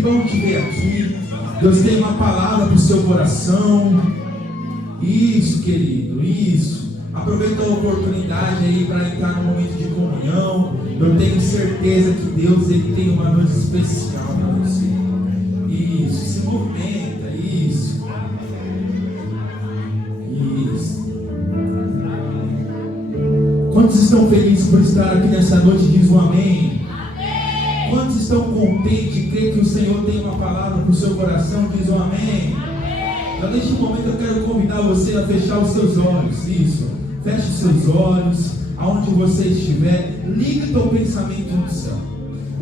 bom te ver aqui. Deus tem uma palavra para o seu coração. Isso, querido, isso. Aproveita a oportunidade aí para entrar no momento de comunhão. Eu tenho certeza que Deus ele tem uma noite especial para você. Isso, se movimenta, isso. Isso. Quantos estão felizes por estar aqui nessa noite? Diz um amém. Amém. Quantos estão contentes de crer que o Senhor tem uma palavra para o seu coração? Diz um amém. Amém. Então neste momento eu quero convidar você a fechar os seus olhos. Isso. Feche os seus olhos. Aonde você estiver, ligue o teu pensamento no céu.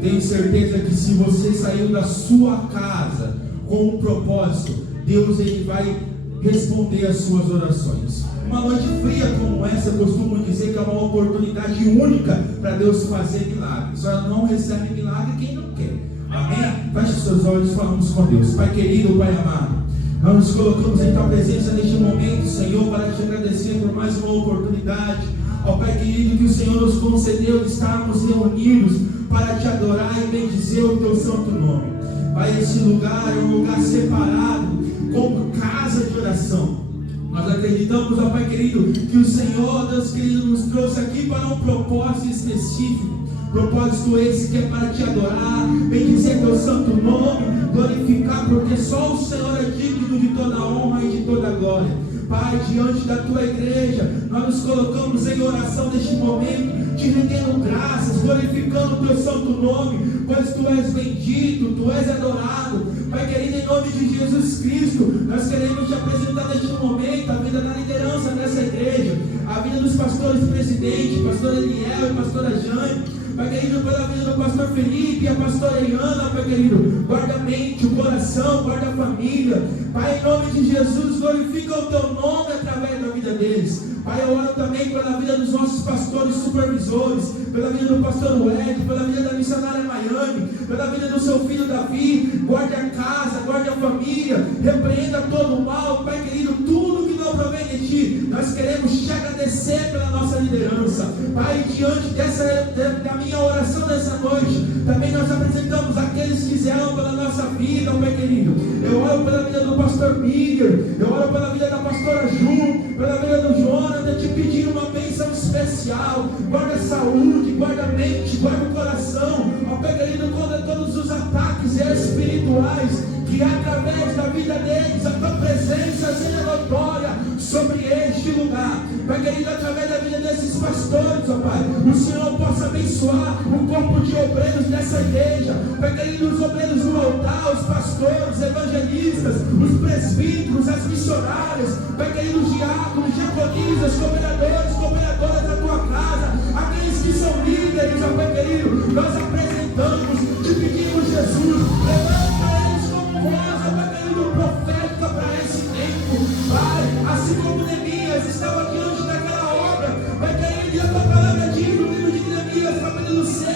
Tenho certeza que se você saiu da sua casa com um propósito, Deus ele vai responder as suas orações. Uma noite fria como essa, eu costumo dizer que é uma oportunidade única para Deus fazer milagre. Só não recebe milagre quem não quer. Amém? Feche os seus olhos e falamos com Deus. Pai querido, Pai amado, nós nos colocamos em tua presença neste momento, Senhor, para te agradecer por mais uma oportunidade. Ó Pai querido, que o Senhor nos concedeu de estarmos reunidos para te adorar e bendizer o teu santo nome. Pai, esse lugar é um lugar separado como casa de oração. Nós acreditamos, ó Pai querido, que o Senhor, Deus querido, nos trouxe aqui para um propósito específico. Propósito esse que é para te adorar, bendizer teu santo nome, glorificar, porque só o Senhor é digno de toda honra e de toda glória. Pai, diante da tua igreja, nós nos colocamos em oração neste momento, te rendendo graças, glorificando o teu santo nome, pois tu és bendito, tu és adorado. Pai querido, em nome de Jesus Cristo, nós queremos te apresentar neste momento a vida da liderança dessa igreja, a vida dos pastores presidentes, pastor Eliel e pastora Jane. Pai querido, pela vida do pastor Felipe e a pastora Eliana, Pai querido, guarda a mente, o coração, guarda a família. Pai, em nome de Jesus, glorifica o teu nome através da vida deles. Pai, eu oro também pela vida dos nossos pastores supervisores, pela vida do pastor Wed, pela vida da missionária Maiane, pela vida do seu filho Davi. Guarde a casa, guarde a família, repreenda todo o mal. Pai querido, tudo que não provém de ti, nós queremos te agradecer pela nossa liderança. Pai, diante da minha oração dessa noite, também nós apresentamos aqueles que zelam pela nossa vida, Pai querido. Eu oro pela vida do pastor Miguel, eu oro pela vida da pastora Ju, pela vida do Jonathan, te pedindo uma bênção especial. Guarda a saúde, guarda a mente, guarda o coração, ó Pai querido, contra todos os ataques espirituais, que através da vida deles a tua presença seja notória sobre este lugar. Pai querido, através da vida desses pastores, ó Pai, o Senhor possa abençoar o corpo de obreiros dessa igreja. Pai querido, os obreiros do altar, os pastores, evangelistas, os presbíteros, as missionárias. Pai querido, os diáconos, diaconisas, cooperadoras da tua casa, aqueles que são líderes, ó Pai querido, nós apresentamos, te pedimos, Jesus, levanta eles como voz, ó Pai querido, profética para esse tempo. Pai, assim como Neemias estava diante daquela obra, Pai querido, e a tua palavra diz no livro de Neemias, capítulo 6,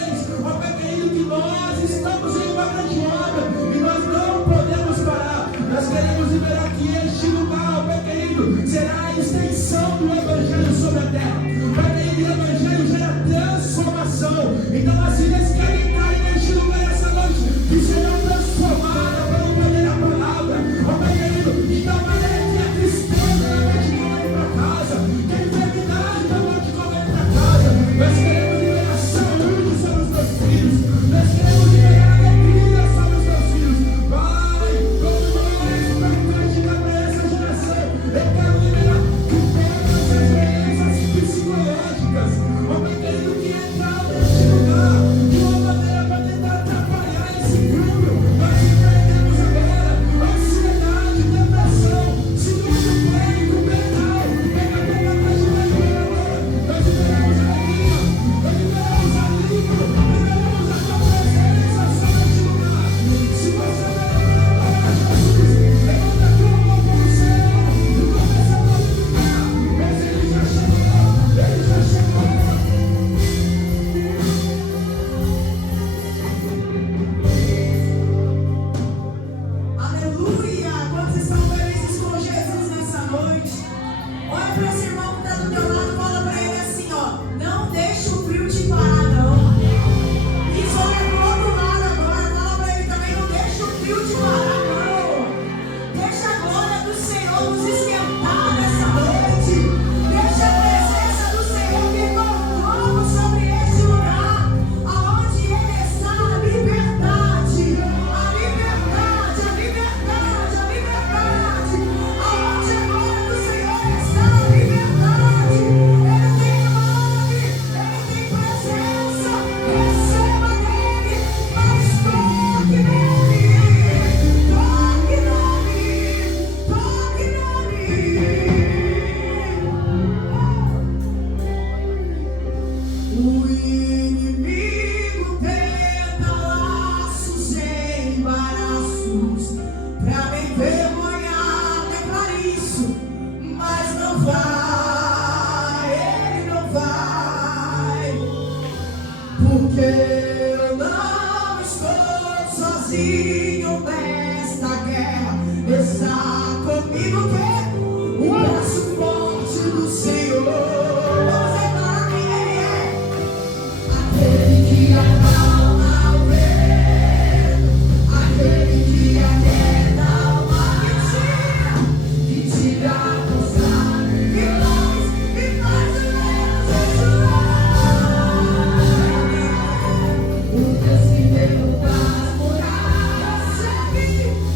ó Pai querido, que nós estamos em uma grande obra e nós não podemos parar. Nós queremos liberar que este lugar, ó Pai querido, será a extensão do Evangelho sobre a terra. Pai querido, o Evangelho gera transformação. Então as vidas que querem cair neste lugar essa noite, que serão transformadas pelo poder da palavra. Ó Pai querido, de tal maneira que a tristeza não vai te comer para casa, que a enfermidade não vai te comer para casa. Nós queremos liberar saúde sobre os teus filhos. Nós queremos liberar alegria sobre os teus filhos. Pai, como nós profética para essa geração, eu quero liberar que todas as doenças psicológicas, ó Pai querido, que entraram neste lugar, que uma Jesus, pra me envergonhar, declara isso, mas não vai, ele não vai, porque eu não estou sozinho nesta guerra, está comigo que o braço forte do Senhor. Vamos declarar quem ele é, aquele que acalma o vento, aquele que aquieta o mar, que tira a força, que faz o vento chorar. O Deus que derruba as muralhas,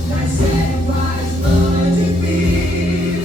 nas selvas longe de mim.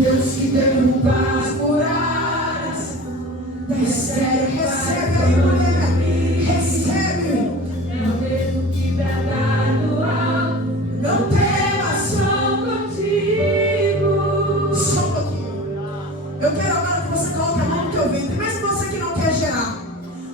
Deus que derruba as muralhas da estéreo. Recebe aí, mulher, recebe. É o mesmo que bradar no alto. Não temas, Sou contigo. só um pouquinho. Eu quero agora que você coloque a mão no teu ventre, mesmo você que não quer gerar.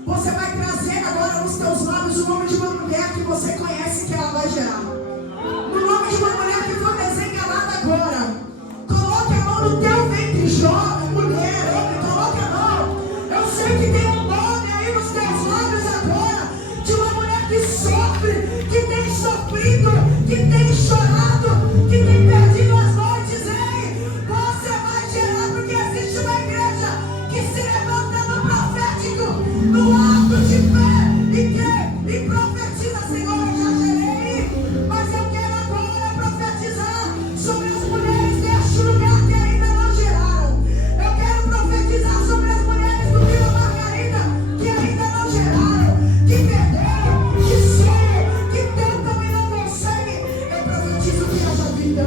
Você vai trazer agora nos teus lábios o nome de uma mulher que você conhece que ela vai gerar. O nome de uma mulher que foi desenganada agora. Coloque a mão no teu ventre, jovem, mulher, homem, coloque a mão. Eu sei que tem um nome aí nos teus lábios agora, de uma mulher que sofre, que tem sofrido, que tem chorado, que tem perdido as noites. Ei, você vai gerar, porque existe uma igreja que se levanta no profético, no ato de fé, e crê, e profetiza. Senhor, eu já gerei, mas eu quero agora profetizar sobre as mulheres deste lugar que ainda não geraram. Eu quero profetizar sobre as mulheres do Vila Margarida que ainda não geraram, que perderam, que sonham, que tentam e não conseguem. Eu profetizo que haja vida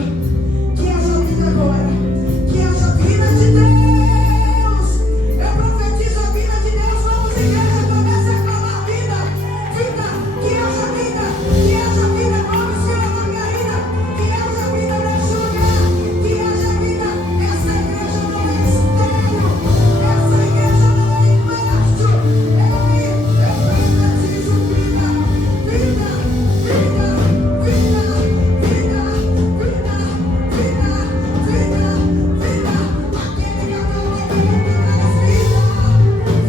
agora, que haja vida de Deus. Eu profetizo a vida de Deus. Vamos, igreja, comece a clamar vida, vida, que haja vida, vamos, Vila Margarida, que haja vida neste lugar, que haja vida. Essa igreja não é estéril, essa igreja não é inferno. Ei, eu profetizo vida, vida, vida, vida, vida, vida, vida, vida, vida. Aquele que acabou de vida,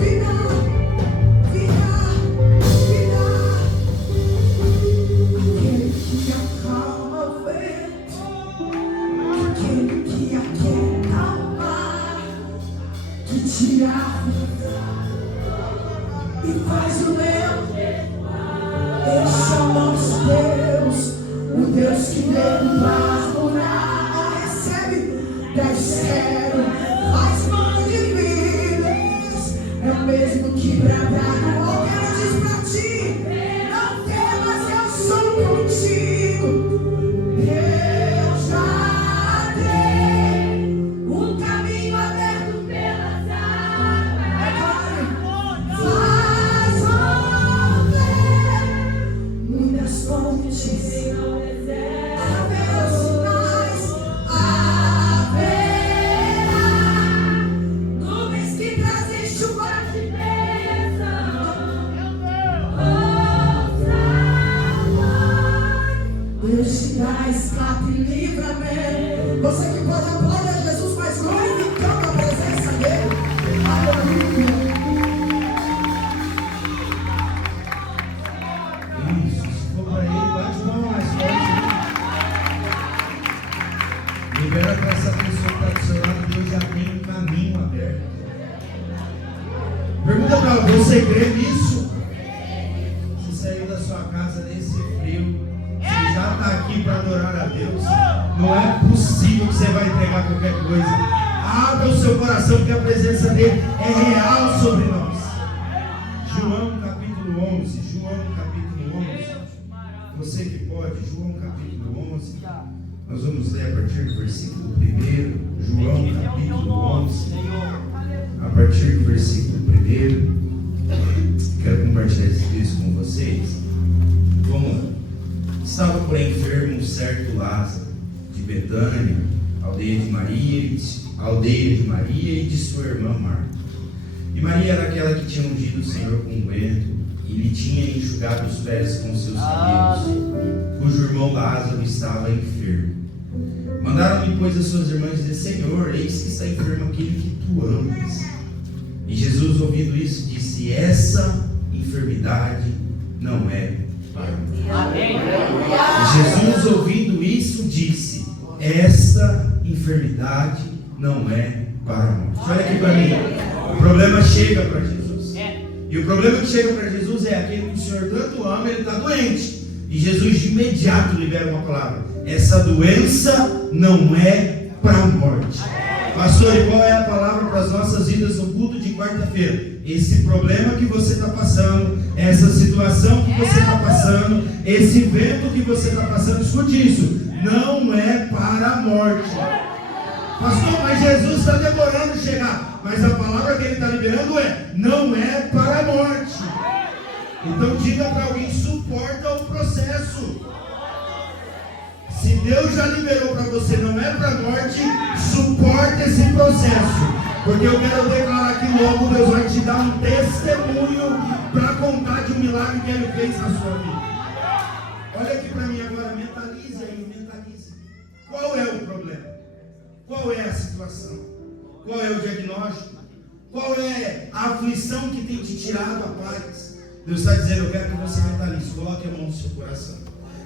vida, vida, vida. Aquele que acalma o vento, aquele que aquieta o mar, que tira a e faz o leão. Esse é o nosso Deus, o Deus que derruba as muralhas. Recebe da estéreo, faz mão de vidas. É o mesmo que bradar no alto. Ele diz pra ti: não temas, eu sou contigo. Eu já dei um caminho aberto Pelas águas. faz romper muitas pontes. No deserto. Haverá sinais, haverá nuvens que trazem chuva de bênção. Deus te dá escape e livramento. Você que pode aplaudir a Jesus, mas glorificando a presença dele. Aleluia. Isso, se for para ele, bate mão mais forte. Libera para essa pessoa que está do seu lado, Deus já tem um caminho aberto. Pergunta para ela: você crê nisso? Você saiu da sua casa nesse frio, você já está aqui para adorar a Deus. Não é possível que você vai entregar qualquer coisa. Abra o seu coração, porque a presença dele é real sobre nós. João capítulo 11. João capítulo 11. Você que pode, João capítulo 11. Nós vamos ler a partir do versículo 1. João capítulo 11. A partir do versículo 1. Quero compartilhar esse texto com vocês. Vamos lá. Estava, porém, enfermo um certo Lázaro, de Betânia, aldeia de Maria e de sua irmã Marta. E Maria era aquela que tinha ungido o Senhor com unguento e lhe tinha enxugado os pés com seus cabelos, cujo irmão Lázaro estava enfermo. Mandaram-lhe, pois, as suas irmãs dizer: Senhor, eis que está enfermo aquele que tu amas. E Jesus, ouvindo isso, disse: essa enfermidade não é para mim. E Jesus, ouvindo isso, disse: essa enfermidade não é para a morte. Olha aqui para mim. O problema chega para Jesus. E o problema que chega para Jesus é aquele que o Senhor tanto ama, ele está doente. E Jesus de imediato libera uma palavra: essa doença não é para a morte. Pastor, e qual é a palavra para as nossas vidas no culto de quarta-feira? Esse problema que você está passando, essa situação que você está passando, esse vento que você está passando, escute isso: não é para a morte. Pastor, mas Jesus está demorando a chegar. Mas a palavra que ele está liberando não é para a morte. Então diga para alguém, suporta o processo. Se Deus já liberou para você, não é para a morte, suporta esse processo. Porque eu quero declarar que logo Deus vai te dar um testemunho para contar de um milagre que Ele fez na sua vida. Olha aqui para mim agora, mentalize aí, mentalize. Qual é o problema? Qual é a situação? Qual é o diagnóstico? Qual é a aflição que tem te tirado a paz? Deus está dizendo, eu quero que você mentalize, coloque a mão no seu coração.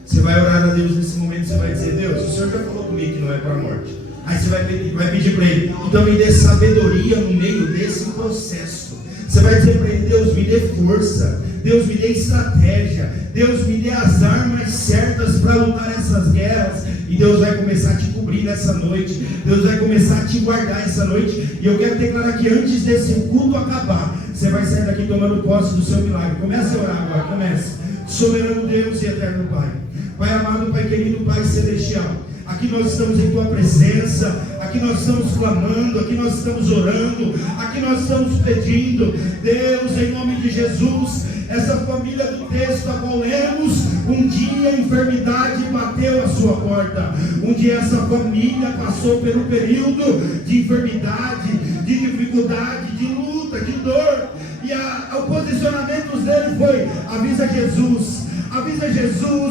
Você vai orar a Deus nesse momento, você vai dizer, Deus, o Senhor já falou comigo que não é para a morte. Aí você vai pedir para Ele, então me dê sabedoria no meio desse processo. Você vai dizer para Ele, Deus me dê força, Deus me dê estratégia, Deus me dê as armas certas para lutar essas guerras. E Deus vai começar a te cobrir nessa noite, Deus vai começar a te guardar essa noite. E eu quero declarar que antes desse culto acabar, você vai sair daqui tomando posse do seu milagre. Comece a orar agora, comece. Soberano Deus e eterno Pai, Pai amado, Pai querido, Pai celestial, aqui nós estamos em Tua presença, aqui nós estamos clamando, aqui nós estamos orando, aqui nós estamos pedindo, Deus, em nome de Jesus, essa família do texto a qual lemos, um dia a enfermidade bateu a sua porta, um dia essa família passou pelo período de enfermidade, de dificuldade, de luta, de dor, e o posicionamento dele foi, avisa Jesus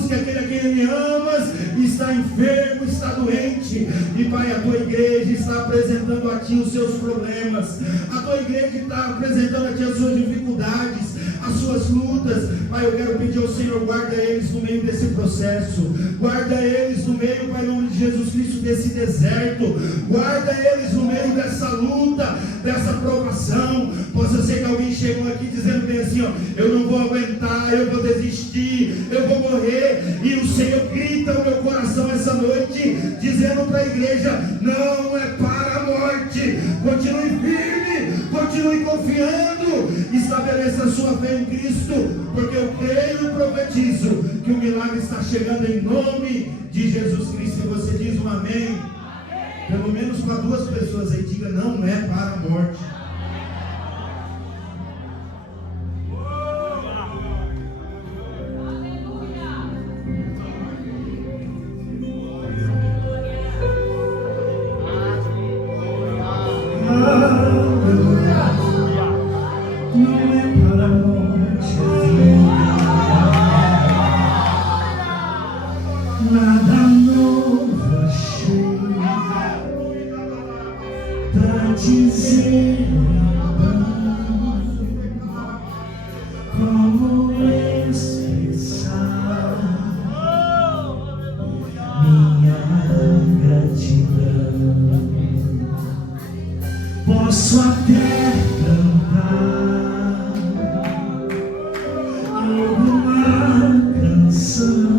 que aquele a quem Ele amas está enfermo, está doente. E Pai, a Tua igreja está apresentando a Ti os seus problemas. A Tua igreja está apresentando a Ti as suas dificuldades, as suas lutas. Pai, eu quero pedir ao Senhor, guarda eles no meio desse processo. Guarda eles no meio, Pai, em nome de Jesus Cristo, desse deserto. Guarda eles no meio dessa luta, dessa provação. Possa ser que alguém chegou aqui dizendo bem assim, ó, eu não vou aguentar, eu vou desistir, eu vou morrer. E o Senhor grita no meu coração essa noite, dizendo para a igreja, não é para a morte. Continue firme, continue confiando, estabeleça a sua fé em Cristo, porque eu creio e profetizo que o milagre está chegando em nome de Jesus Cristo. E você diz um amém? Pelo menos para 2 pessoas aí, diga, não é para a morte. Posso até cantar alguma canção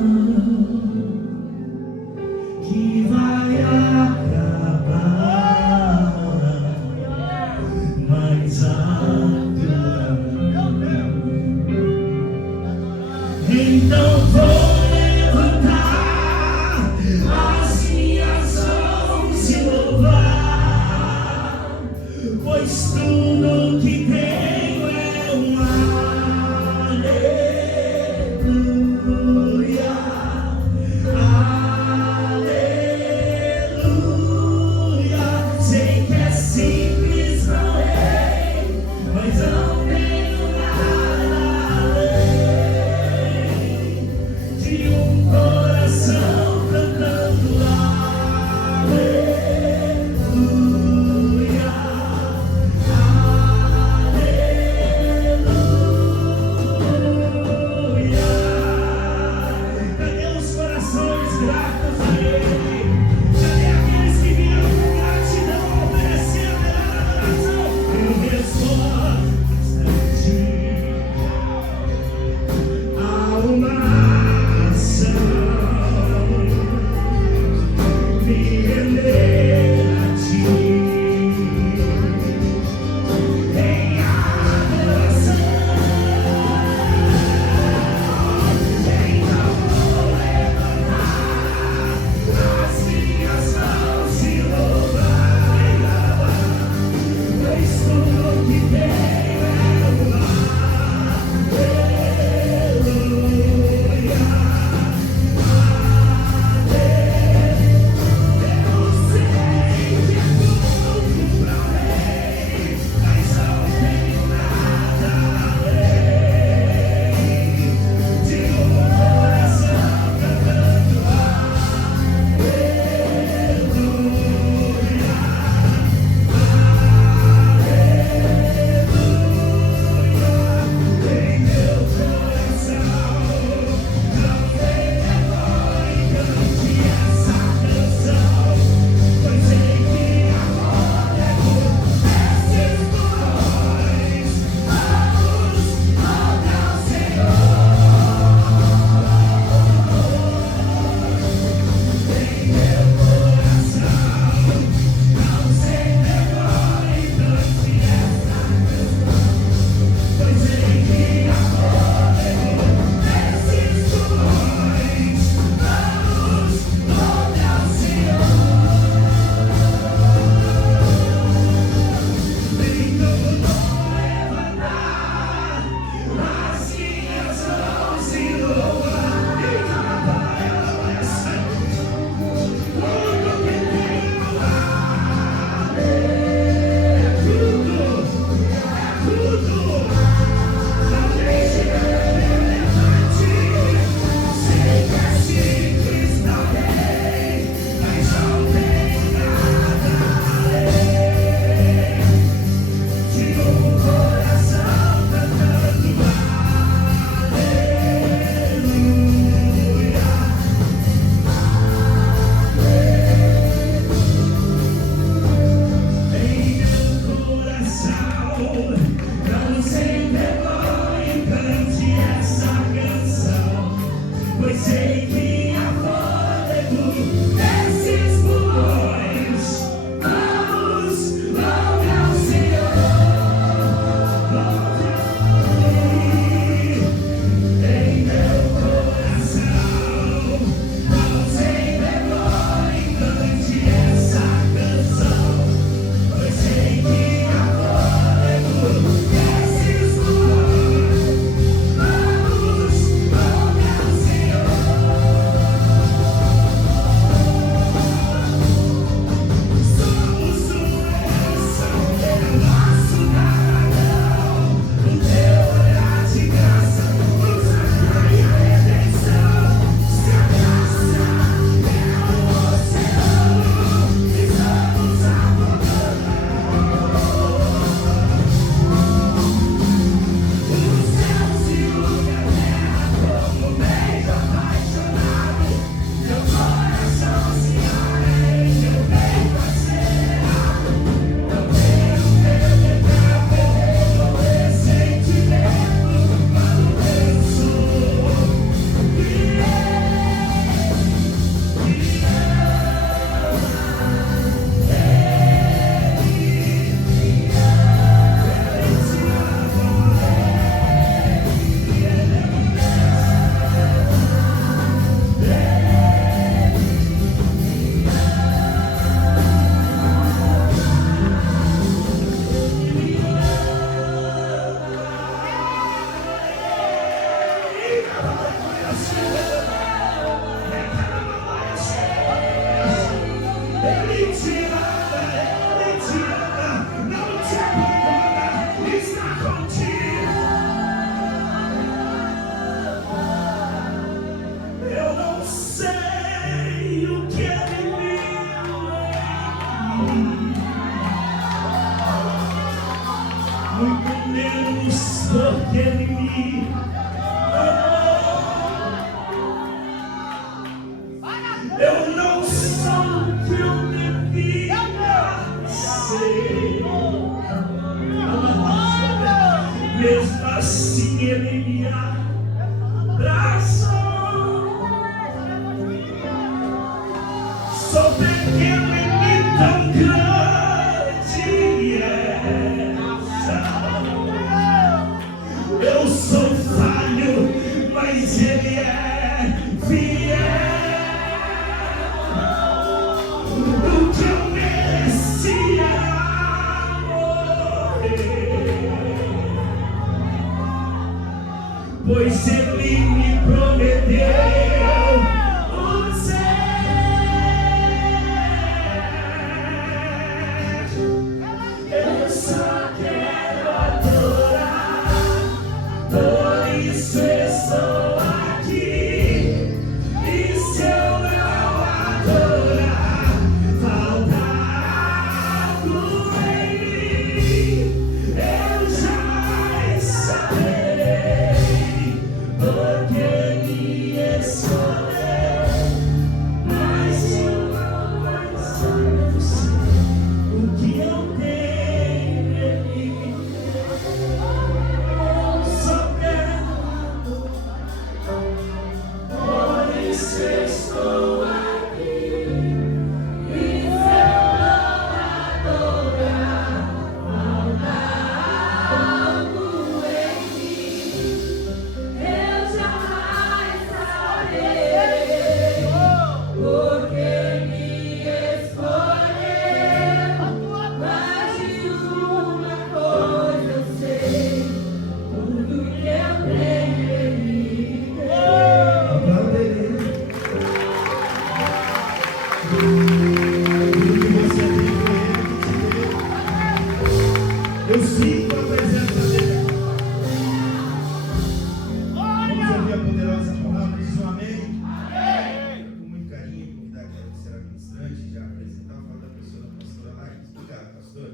que vai acabar, mas a tua então vou levantar as minhas mãos e louvar. Pois tudo que tenho é um aleluia, aleluia. Sei que é simples, não é, mas não tenho nada além de um coração cantando aleluia. Eu não sou o que eu devia ser. Mesmo assim ele me abraçou. Sou pequeno e me tão grande. Eu sou falho, mas ele é fiel. O que eu merecia morrer, pois ele me prometeu o céu. Eu só quero adorar, por isso estou aqui. E se eu não adorar, faltar algo em mim, eu jamais saberei, porque me escolheu. Mas se eu não alcançar, eu sei o que eu tenho em mim. Eu só quero, por isso estou aqui. E se eu não adorar, faltar algo em mim, eu jamais saberei, porque me escolheu. Mas de uma coisa eu sei, tudo que eu tenho em mim. Aplauda ele. Tudo que você tem com ele, que te deu. Eu sinto a presença dele. Vamos ouvir a poderosa palavra, diz um amém. Com muito carinho, convidar aquela que será ministrante, já apresentar, falar da pessoa da pastora Laís. Obrigado, pastor.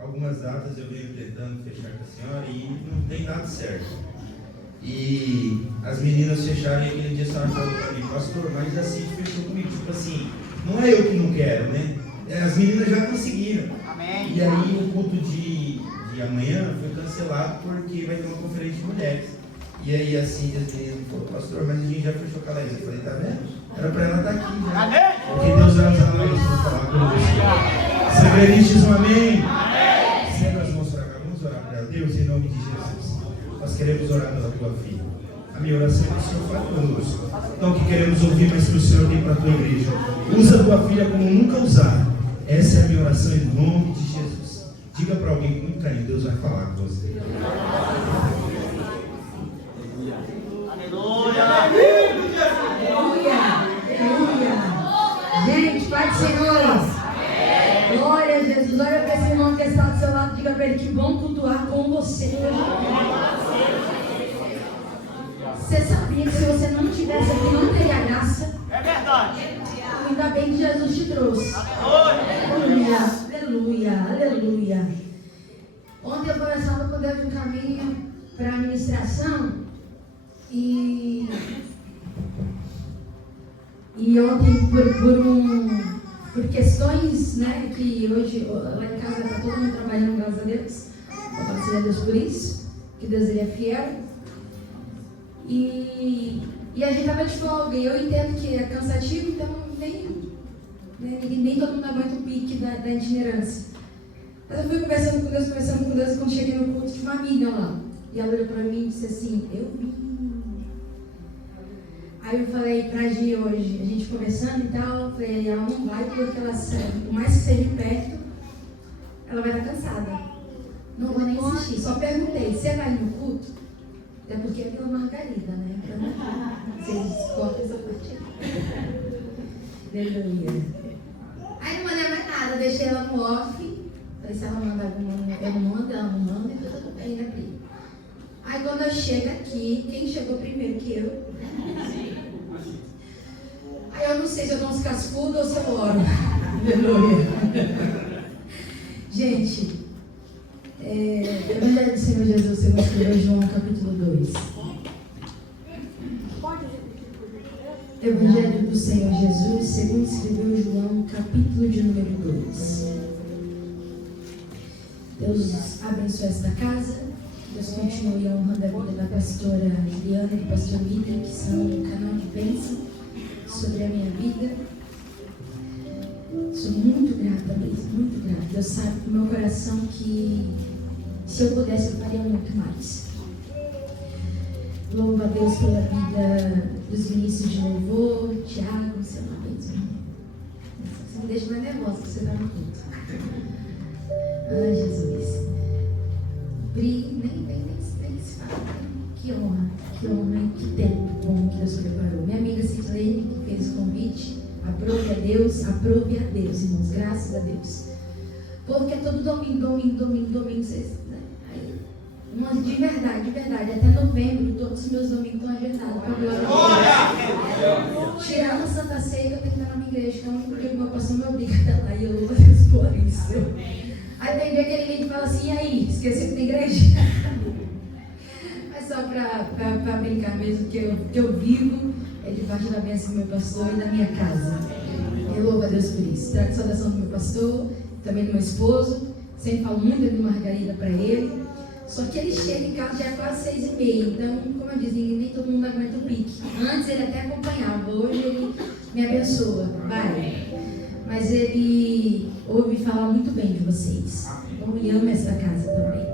Algumas datas eu venho tentando fechar com a senhora e não tem dado certo. E as meninas fecharam e aquele dia a senhora falou para mim, pastor, mas assim fechou comigo. Tipo assim, não é eu que não quero, né? As meninas já conseguiram. Amém. E aí o culto de amanhã foi cancelado porque vai ter uma conferência de mulheres. E aí assim, as meninas falaram, pastor, mas a gente já fechou com a Laís. Eu falei, tá vendo? Era para ela estar aqui já. Amém. Porque Deus vai usar a Laís para falar com você. Segredistas, um amém? Sempre nós vamos orar, vamos orar para Deus em nome de Jesus. Nós queremos orar pela tua filha. A minha oração é que o Senhor fale conosco. Não que queremos ouvir, mas que o Senhor tem para a tua igreja. Usa a tua filha como nunca usar. Essa é a minha oração em nome de Jesus. Diga para alguém com muito carinho, Deus vai falar com você. Gente, Pai do Senhor. Glória a Jesus. Olha para esse irmão que está do seu lado. Diga para ele que bom cultuar com você hoje. Você sabia que se você não estivesse aqui não teria graça? É verdade. Ainda bem que Jesus te trouxe. Aleluia, aleluia, aleluia. Ontem eu conversava com Deus no caminho para a ministração. E ontem, por questões, né, que hoje lá em casa está todo mundo trabalhando, graças a Deus. Eu agradecer a Deus por isso, que Deus ele é fiel. E a gente estava de folga, e eu entendo que é cansativo, então nem todo mundo aguenta o pique da itinerância. Mas eu fui conversando com Deus, e quando cheguei no culto, tinha uma amiga lá. E ela olhou para mim e disse assim, eu vim. Aí eu falei pra Gi hoje, a gente conversando e tal, eu falei, ela não vai porque ela sabe, por mais que seja perto, ela vai estar cansada. Não vou nem insistir, só perguntei, você vai no culto? Até porque é pela Margarida, né? Então, vocês cortam essa parte aí. Aleluia. Aí não mandei mais nada, deixei ela no off. Falei, se ela manda alguma, eu não mando, ela não manda, então tudo bem, né, Pri? Aí quando eu chego aqui, quem chegou primeiro que eu? Aí eu não sei se eu dou uns cascudos ou se eu oro. Aleluia. Gente, Evangelho do Senhor Jesus, segundo escreveu João capítulo 2. Senhor Jesus, segundo escreveu João, capítulo de número 2. Deus abençoe esta casa. Deus continue honrando a vida da pastora Juliana e do pastor Mita, que são um canal de bênção sobre a minha vida. Sou muito grata mesmo, muito grata. Deus sabe do meu coração que se eu pudesse eu faria muito mais. Louvo a Deus pela vida dos ministros de louvor, Tiago, seu nome mesmo. Você me deixa mais nervosa que você está no culto. Ai, Jesus. Bri, nem se fala. Que honra e que tempo bom que Deus preparou. Minha amiga Citlene, que fez o convite, aprove a Deus, irmãos, graças a Deus. Porque é todo domingo, vocês, né? Mas de verdade, até novembro, todos os meus domingos estão agendados. Tirando a Santa Ceia, eu tenho que estar na minha igreja, que é o único dia que meu pastor me obriga a estar lá, e eu louvo a Deus por isso. Aí tem dia que ele vem e fala assim: e aí, esqueceu que tem igreja? Mas só para brincar mesmo, que eu vivo é debaixo da bênção do meu pastor e da minha casa. Eu louvo a Deus por isso. Trago saudação do meu pastor, também do meu esposo. Sempre falo muito de Margarida para ele. Só que ele chega em casa já é quase 6h30. Então, como eu disse, nem todo mundo aguenta o pique. Antes ele até acompanhava, hoje ele me abençoa. Vai. Mas ele ouve falar muito bem de vocês. Eu me amo essa casa também.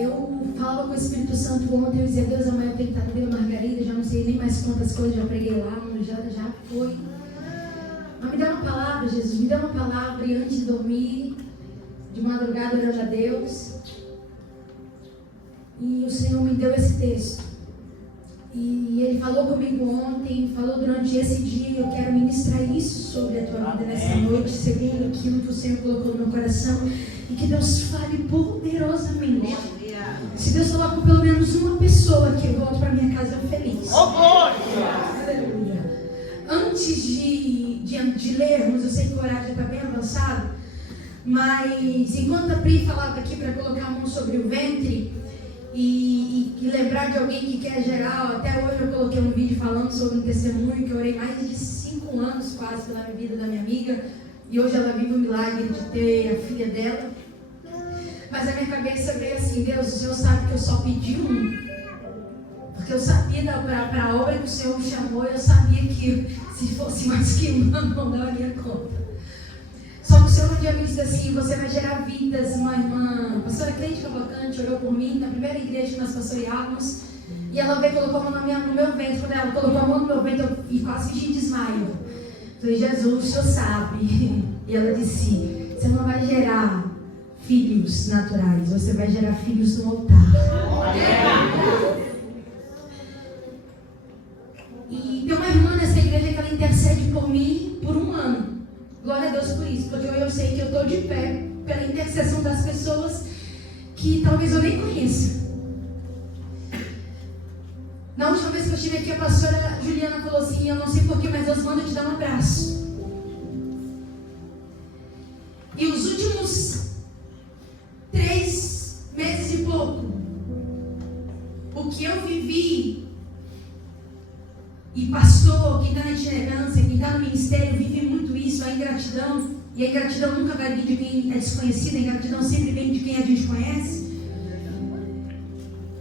Eu falava com o Espírito Santo ontem, eu dizia: Deus, amanhã eu tenho que estar no Vila Margarida, já não sei nem mais quantas coisas, já preguei lá, já foi. Mas me dá uma palavra, Jesus, me dá uma palavra, e antes de dormir, de madrugada orando a Deus. E o Senhor me deu esse texto. E Ele falou comigo ontem, falou durante esse dia, e eu quero ministrar isso sobre a tua vida nessa noite, segundo aquilo que o Senhor colocou no meu coração, e que Deus fale poderosamente. Se Deus falar com pelo menos uma pessoa que eu volto para minha casa feliz. Aleluia. Antes de lermos, eu sei que o horário já está bem avançado, mas enquanto a Pri falava aqui para colocar a mão sobre o ventre e lembrar de alguém que quer gerar, até hoje eu coloquei um vídeo falando sobre um testemunho que eu orei mais de 5 anos quase pela vida da minha amiga, e hoje ela vive o milagre de ter a filha dela. Mas a minha cabeça veio assim: Deus, o Senhor sabe que eu só pedi um, porque eu sabia para a obra que o Senhor me chamou, eu sabia que se fosse mais que uma, não daria conta. Só que o Senhor um dia me disse assim: você vai gerar vidas. Uma irmã, a pastora Cleide Cavalcante, orou por mim na primeira igreja que nós pastoreávamos, e ela veio e colocou a mão no meu ventre. Quando ela colocou a mão no meu ventre, eu quase fingi desmaio. Falei: Jesus, o Senhor sabe. E ela disse: você não vai gerar filhos naturais, você vai gerar filhos no altar. E tem uma irmã nessa igreja que ela intercede por mim por 1 ano. Glória a Deus por isso, porque eu sei que eu estou de pé pela intercessão das pessoas que talvez eu nem conheça. Na última vez que eu estive aqui, a pastora Juliana falou assim: eu não sei porquê, mas Deus manda te dar um abraço. E os últimos 3 meses e pouco, o que eu vivi, e pastor, quem está na itinerância, quem está no ministério, vive muito isso, a ingratidão. E a ingratidão nunca vai vir de quem é desconhecido, a ingratidão sempre vem de quem a gente conhece.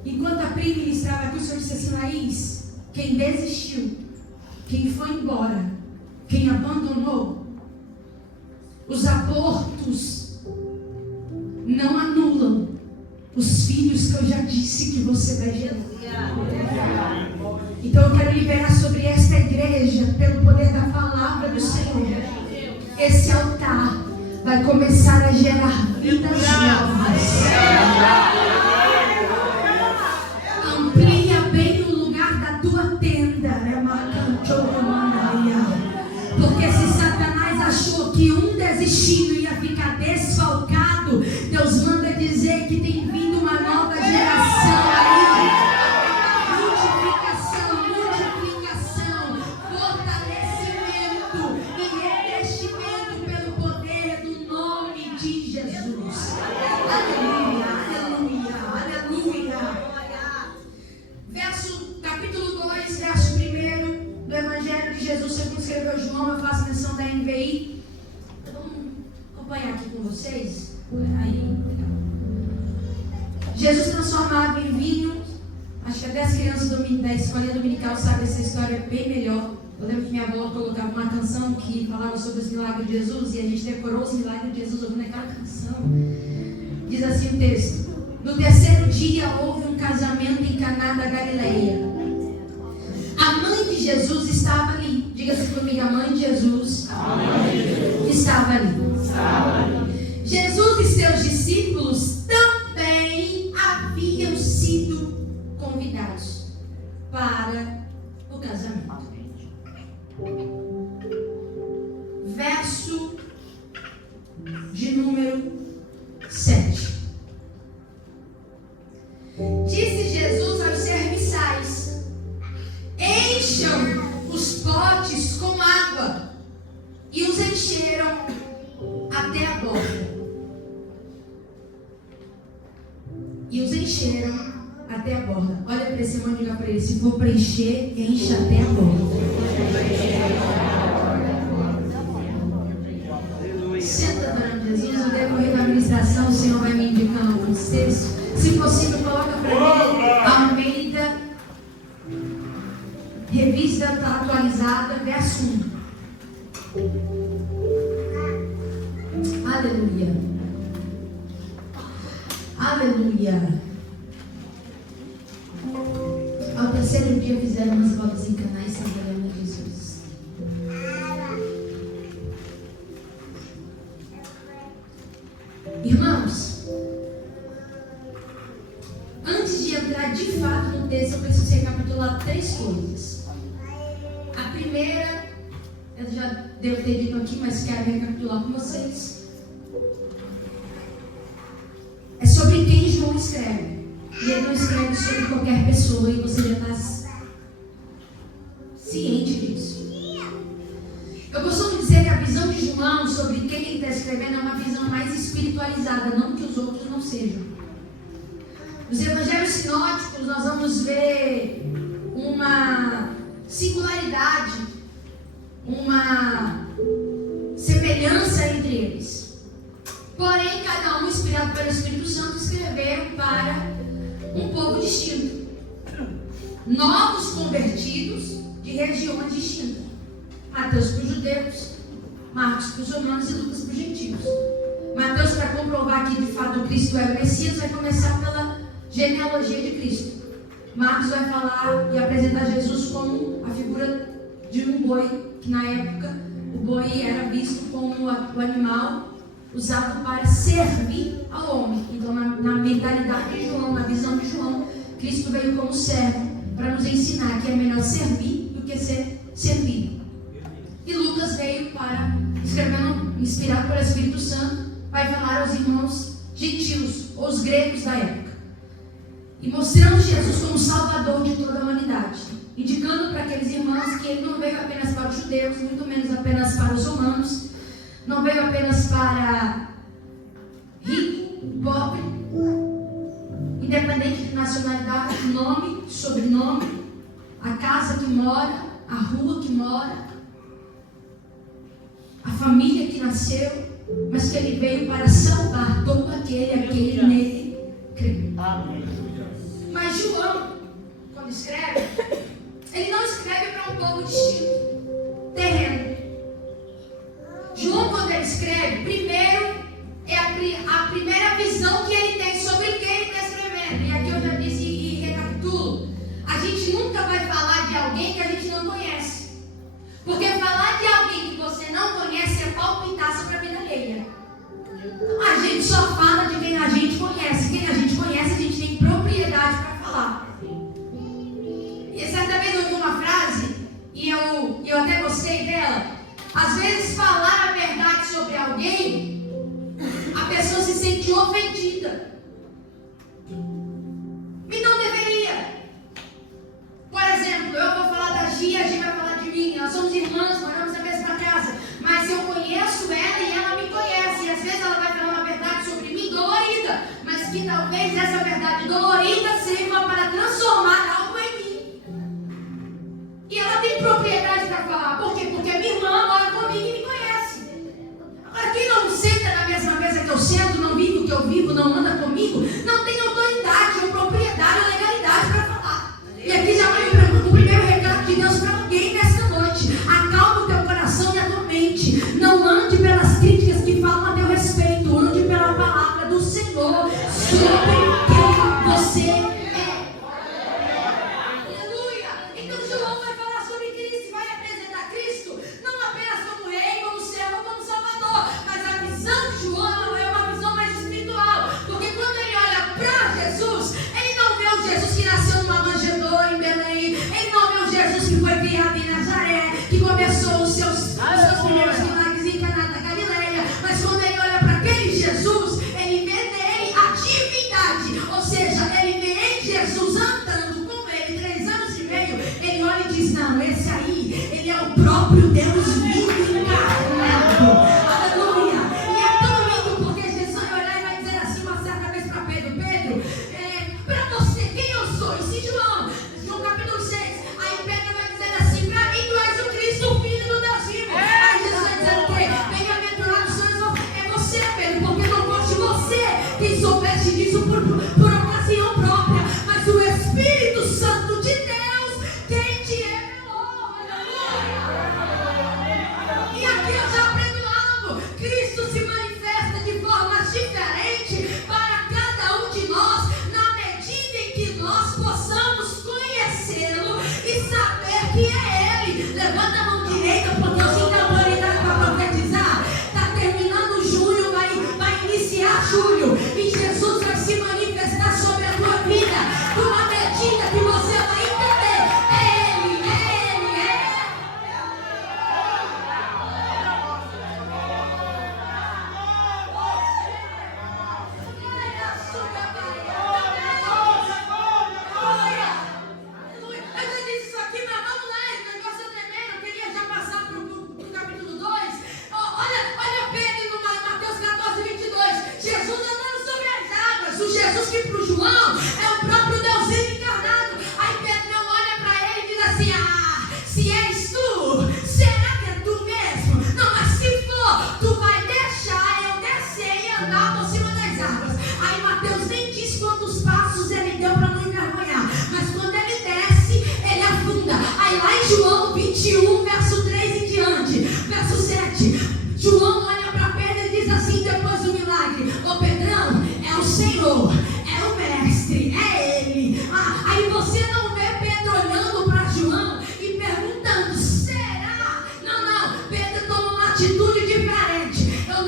Enquanto a Pri ministrava aqui, o Senhor disse assim: Laís, quem desistiu, quem foi embora, quem abandonou, os abortos não anulam os filhos que eu já disse que você vai gerar. Então eu quero liberar sobre esta igreja, pelo poder da palavra do Senhor, esse altar vai começar a gerar vidas novas. Amplia bem o lugar da tua tenda, porque se Satanás achou que um desistindo ia ficar desfalcado, Deus manda dizer que tem vindo uma nova geração aí. Capítulo 2, verso 1 do Evangelho de vocês? Aí, Jesus transforma a água em vinho. Acho que até as crianças da escolinha dominical sabem essa história bem melhor. Eu lembro que minha avó colocava uma canção que falava sobre os milagres de Jesus e a gente decorou os milagres de Jesus ouvindo aquela canção. Diz assim o texto: no terceiro dia houve um casamento em Caná da Galileia. A mãe de Jesus estava ali. Diga-se comigo, a mãe de Jesus estava ali. Jesus e seus discípulos também haviam sido convidados para o casamento. Verso de número 7. Disse Jesus aos serviçais: encham os potes com água. E os encheram até a borda. Olha para esse irmão e diga para ele: se for preencher, encha até a borda. Senta, dona Jesus, no decorrer da administração, o Senhor vai me indicando alguns textos. Se possível, coloca para mim Almeida, revista atualizada, verso 1. Aleluia. Aleluia. Ao terceiro dia fizeram umas bodas em Caná e saborearam Jesus. Irmãos, antes de entrar de fato no texto, eu preciso recapitular 3 coisas. A primeira, eu já devo ter dito aqui, mas quero recapitular com vocês. É sobre quem João escreve. E ele não escreve sobre qualquer pessoa, e você já está ciente disso. Eu costumo dizer que a visão de João sobre quem ele está escrevendo é uma visão mais espiritualizada, não que os outros não sejam. Nos evangelhos sinóticos nós vamos ver uma singularidade, uma semelhança entre eles. Porém, cada um, inspirado pelo Espírito Santo, escreveram para um povo distinto. Novos convertidos de regiões distintas. Mateus para os judeus, Marcos para os romanos e Lucas para os gentios. Mateus, para comprovar que de fato o Cristo é o Messias, vai começar pela genealogia de Cristo. Marcos vai falar e apresentar Jesus como a figura de um boi, que na época o boi era visto como o animal usado para servir ao homem. Então, na mentalidade de João, na visão de João, Cristo veio como servo para nos ensinar que é melhor servir do que ser servido. E Lucas veio para, escrevendo, inspirado pelo Espírito Santo, vai falar aos irmãos gentios, ou os gregos da época, e mostrando Jesus como Salvador de toda a humanidade, indicando para aqueles irmãos que ele não veio apenas para os judeus, muito menos apenas para os romanos, não veio apenas para rico, pobre, independente de nacionalidade, nome, sobrenome, a casa que mora, a rua que mora, a família que nasceu, mas que ele veio para salvar todo aquele nele crê. Mas João, quando escreve, ele não escreve para um povo distinto, terreno. João, quando ele escreve, primeiro é a primeira visão que ele tem sobre o que ele está escrevendo. E aqui eu já disse e recapitulo: a gente nunca vai falar de alguém que a gente não conhece, porque falar de alguém que você não conhece é palpitaça para a vida alheia. A gente só fala de quem a gente conhece. Quem a gente conhece, a gente tem propriedade para falar. E certa vez eu ouvi uma frase e eu até gostei dela. Às vezes falar a verdade sobre alguém, a pessoa se sente ofendida. E não deveria. Por exemplo, eu vou falar da Gia, a Gia vai falar de mim. Nós somos irmãs, moramos na mesma casa. Mas eu conheço ela e ela me conhece. E às vezes ela vai falar uma verdade sobre mim dolorida, mas que talvez essa verdade dolorida sirva para transformar algo em mim. E ela tem propriedade para falar. Por quê? Porque minha irmã mora comigo e me conhece. Agora, quem não senta na mesma mesa eu vivo não anda comigo, não tem autoridade ou propriedade ou legalidade para falar. E aqui já vai o primeiro recado de Deus para alguém nesta noite. Acalma o teu coração e a tua mente. Não ande pelas críticas que falam a teu respeito. Ande pela palavra do Senhor sobre quem você é. Aleluia! Então João vai falar sobre Cristo e vai apresentar Cristo não apenas como rei, como servo, como salvador, mas a visão de João é uma visão mais espiritual. Porque quando ele olha para Jesus, ele não vê o Jesus que nasceu numa manjedoura em Belém. Ele não vê o Jesus que foi criado em Nazaré, que começou os seus primeiros milagres em Caná da Galileia. Mas quando ele olha para aquele Jesus, ele vê nele a divindade. Ou seja, ele vê em Jesus andando com ele 3 anos e meio. Ele olha e diz: não, esse aí, ele é o próprio Deus vivo encarnado. Aleluia! E é tão lindo porque Jesus vai olhar e vai dizer assim uma certa vez para Pedro: Pedro, para você, quem eu sou? E se João capítulo 6, aí Pedro vai dizer assim: para mim tu és o Cristo, o Filho do Deus vivo. Aí Jesus vai dizer o quê? Bem-aventurado sois é você, Pedro, porque não foste você quem soubeste disso por ocasião própria, mas o Espírito Santo de Deus quem te revelou. E aqui eu já aprendo algo: Cristo se manifesta de formas diferentes para cada um de nós, na medida em que nós possamos conhecê-lo e saber que é Ele. Levanta a mão direita, porque eu sinto autoridade para profetizar. Está terminando junho, vai iniciar julho, e Jesus vai se manifestar sobre a tua vida, numa medida que você vai entender: é Ele, é Ele, é Ele. Eu já disse isso aqui, mas vamos lá, esse negócio é tremendo. Eu queria já passar para o capítulo 2. Olha Pedro no Mateus 14:22. Jesus andando sobre as águas. O Jesus que para o João é o próprio Deus encarnado. Aí Pedro olha para ele e diz assim: ah, se és tu, será que é tu mesmo? Não, mas se for, tu vai deixar eu descer e andar por cima das águas. Aí Mateus nem diz quantos passos ele deu para não envergonhar, mas quando ele desce, ele afunda. Aí lá em João 21, verso 3 em diante, verso 7, João olha para Pedro e diz assim, depois do milagre: ô Pedrão, é o Senhor, é o Mestre, é Ele. Aí você não vê Pedro olhando para João e perguntando: será? Não, Pedro toma uma atitude diferente.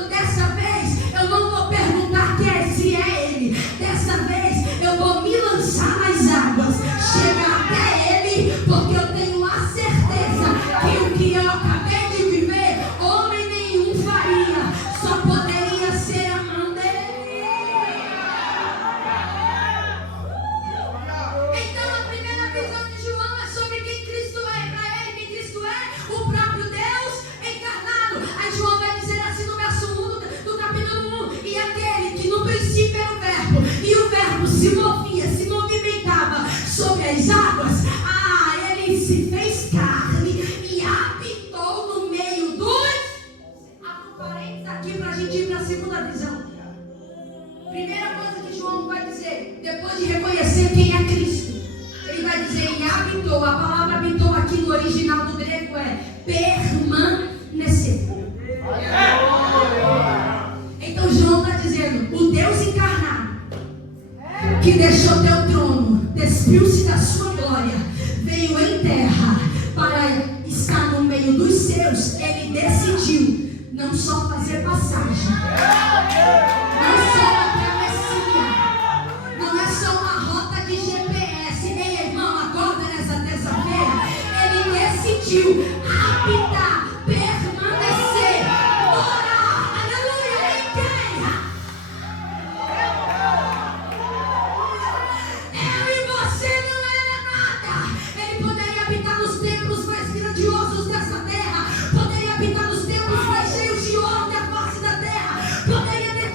Dessa vez eu não vou perguntar se é Ele. Dessa vez eu vou me lançar nas águas, chegar até Ele, porque eu tenho a certeza que o que eu acabei de viver, homem nenhum faria, só poderia ser a mão dele. Então a primeira visão de João é sobre quem Cristo é. Para ele, quem Cristo é? O próprio Deus encarnado. Aí João vai dizer assim no verso 1 do capítulo 1: e aquele que no princípio era o Verbo, e o Verbo se movia, se movimentava sobre as águas, ele se fez carne e habitou no meio dos... Abra um parênteses aqui para a gente ir para a segunda visão. Primeira coisa que João vai dizer, depois de reconhecer quem é Cristo, ele vai dizer: e habitou. A palavra habitou aqui no original do grego é permanecer. Então João está dizendo: o Deus encarnado, que deixou teu trono, despiu-se da sua glória, veio em terra para estar no meio dos seus. Ele decidiu não só fazer passagem, não só uma travessia, não é só uma rota de GPS. Ei, irmão, acorda nessa terça-feira. Ele decidiu habitar, permanecer, morar, aleluia, em quem? Eu e você não era nada. Ele poderia habitar nos templos mais grandiosos dessa terra, poderia habitar nos templos mais cheios de ouro da face da terra, poderia ter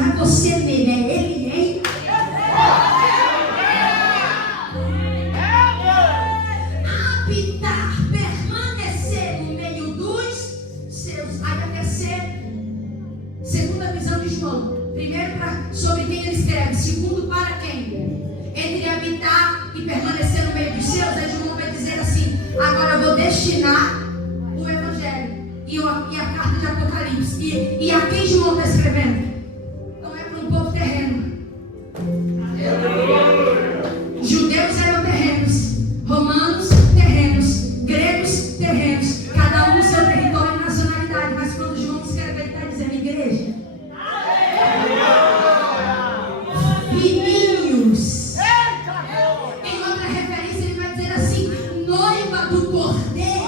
não é você nele, é ele em. Habitar, permanecer no meio dos seus. Aí a terceira, segunda visão de João. Primeiro, sobre quem ele escreve. Segundo, para quem? Entre habitar e permanecer no meio dos seus, aí João vai dizer assim: agora eu vou destinar o Evangelho e a carta de Apocalipse. E a quem João está escrevendo? Não é para um povo terreno. Judeus eram terrenos, romanos terrenos, gregos terrenos, cada um no seu território e nacionalidade. Mas quando João escreve, ele está dizendo igreja. Filhinhos. Em outra referência, ele vai dizer assim: noiva do Cordeiro.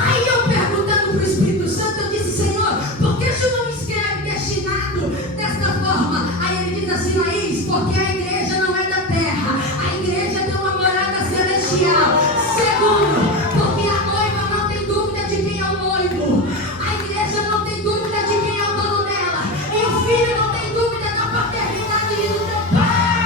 Aí eu perguntando para o Espírito Santo, eu disse: Senhor, por que João escreve destinado desta forma? Aí ele diz assim: Laís, porque a igreja não é da terra, a igreja tem uma morada celestial. Segundo, porque a noiva não tem dúvida de quem é o noivo, a igreja não tem dúvida de quem é o dono dela, e o filho não tem dúvida da paternidade do teu pai.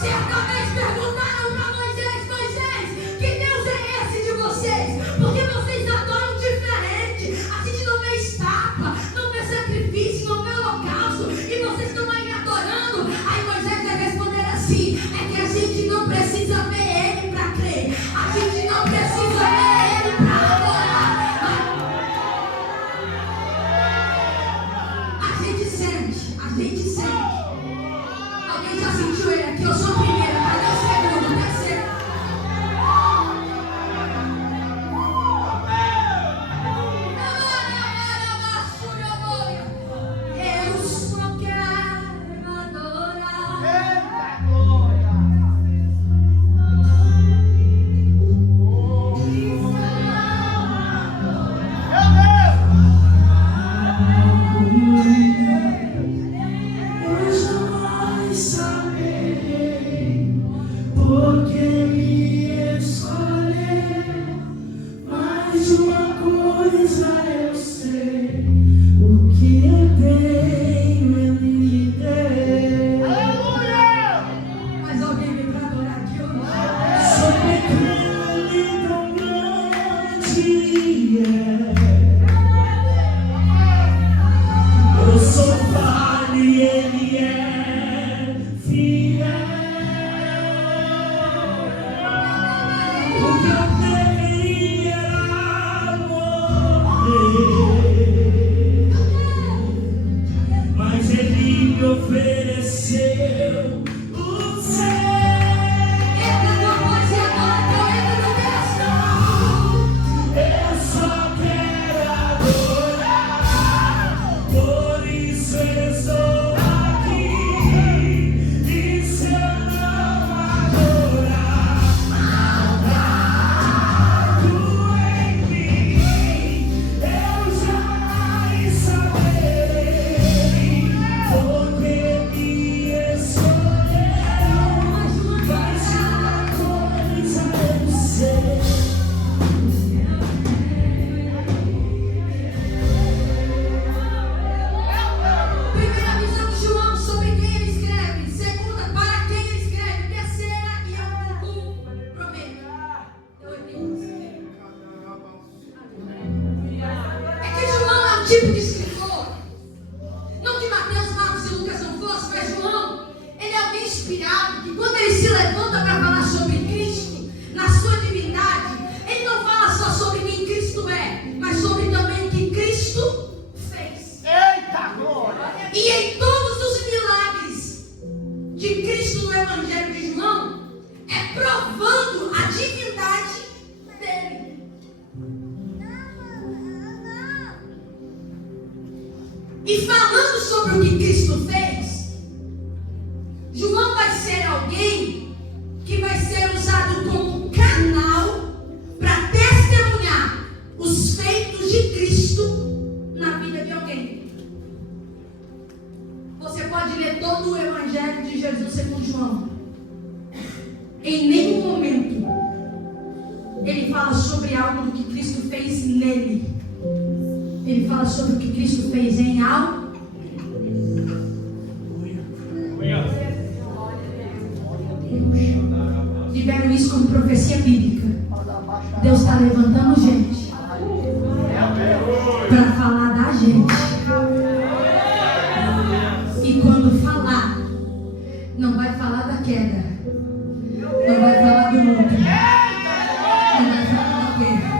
Certa vez perguntaram para Moisés: Moisés, que Deus é esse de vocês? Porque vocês adoram diferente. A gente não vê estátua, não vê sacrifício, não vê holocausto, e vocês estão aí adorando. Aí Moisés vai responder assim: é que a gente não precisa ver ele para crer, a gente não precisa ver ele para adorar. A gente sente, a gente sente. Alguém já sentiu ele aqui? Eu sou a primeira, cadê o segundo, o terceiro? Eu só quero adorar. Eu jamais saberei porque me escolher, mas de uma coisa eu sei: o que eu tenho ele me deu. Mas alguém veio para adorar aqui hoje? Sou pequeno e tão grande é. Eu sou falho e ele é fiel. O que eu deveria era morrer, mas ele me ofereceu o céu. Entra tua voz e adora, que eu entro no texto. Eu só quero adorar, por isso eu estou aqui. E se eu não adorar, algo em mim eu jamais saberei, porque me escolheu. Mas uma coisa eu sei: Primeira visão de João sobre quem ele escreve. Segunda, para quem ele escreve. Terceira, e eu concluo, prometo. É que João é um tipo de escritor. Não que Mateus, Marcos e Lucas não fossem, mas João, ele é alguém inspirado, que quando ele se levanta para falar sobre Cristo, na sua divindade, ele não fala só sobre quem Cristo é, mas sobre também o que Cristo fez. E em todos os milagres de Cristo no Evangelho de João, é provando a divindade dele. E falando sobre o que Cristo fez, João vai ser alguém que vai ser usado como canal para testemunhar os feitos de Cristo na vida de alguém. Você pode ler todo o Evangelho de Jesus segundo João. Em nenhum momento ele fala sobre algo do que Cristo fez nele. Ele fala fala sobre o que Cristo fez em alto. Libero isso como profecia bíblica. Deus está levantando gente para falar da gente. E quando falar, não vai falar da queda, não vai falar do luto, não vai falar da guerra,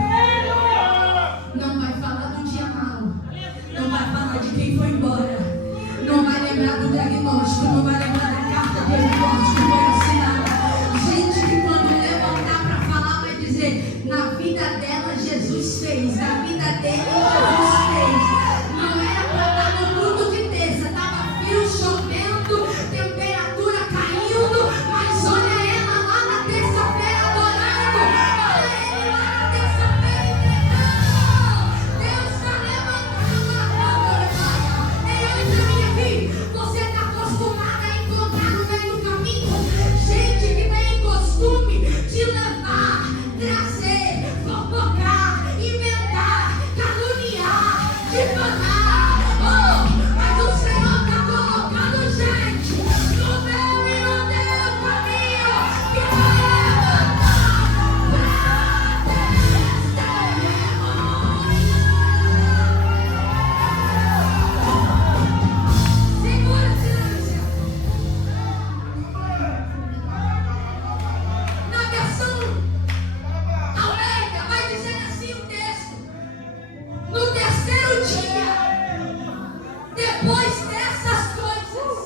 não vai falar do dia mau, não vai falar de quem foi embora, não vai lembrar do diagnóstico, não vai lembrar da carta de diagnóstico que foi assinada. Gente que quando levantar para falar vai dizer: na vida dela Jesus fez, na vida dele Jesus fez. Não era para estar no culto de terça, estava frio, chovendo, temperatura caindo, mas olha ela lá na terça-feira adorando, olha ele lá na terça-feira entregando. Deus está levantando a glória. Ei, olha para mim aqui, você está acostumado a encontrar no meio do caminho gente que tem costume de levar, trazer, fofocar, inventar, caluniar, difanar. Oh, mas o Senhor está colocando gente no meu e no teu caminho que vai levantar pra testemunhar. Segura, silêncio. Na versão Almeida vai dizer assim o texto: no terceiro dia, depois dessas coisas,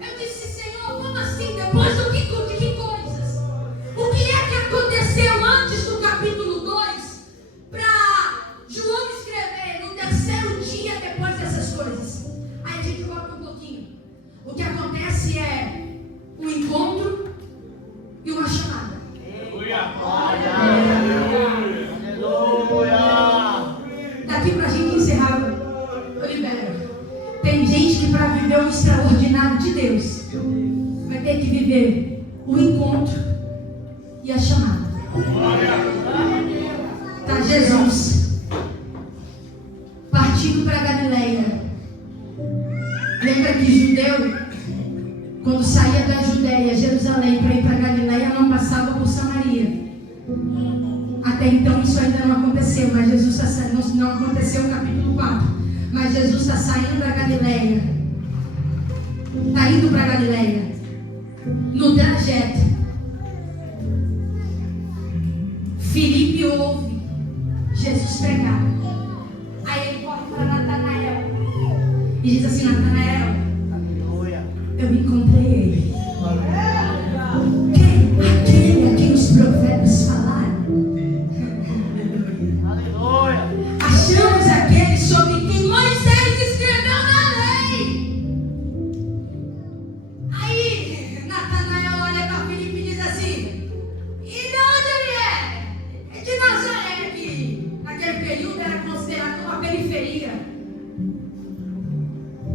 eu disse: Senhor, como assim? Depois de que coisas? O que é que aconteceu antes do capítulo 2 para João escrever no terceiro dia depois dessas coisas? Aí a gente volta um pouquinho. O que acontece é um encontro e uma chamada. Daqui pra gente encerrar, eu libero. Tem gente que para viver o extraordinário de Deus vai ter que viver o encontro e a chamada. Tá Jesus partindo para Galileia. Lembra que judeu, quando saía da Judéia, Jerusalém, para ir para Galileia, não passava por Samaria. Até então isso ainda não aconteceu, mas Jesus está saindo, não aconteceu no capítulo 4. Mas Jesus está saindo da Galileia, está indo para Galileia. No trajeto, Filipe ouve Jesus pregar. Aí ele corre para Natanael e diz assim: Natanael, eu encontrei ele. Aquele a quem os profetas falaram. Achamos aquele sobre quem Moisés escreveu na lei. Aí Natanael olha para Filipe e diz assim: e de onde ele é? É de Nazaré, que naquele período era considerado uma periferia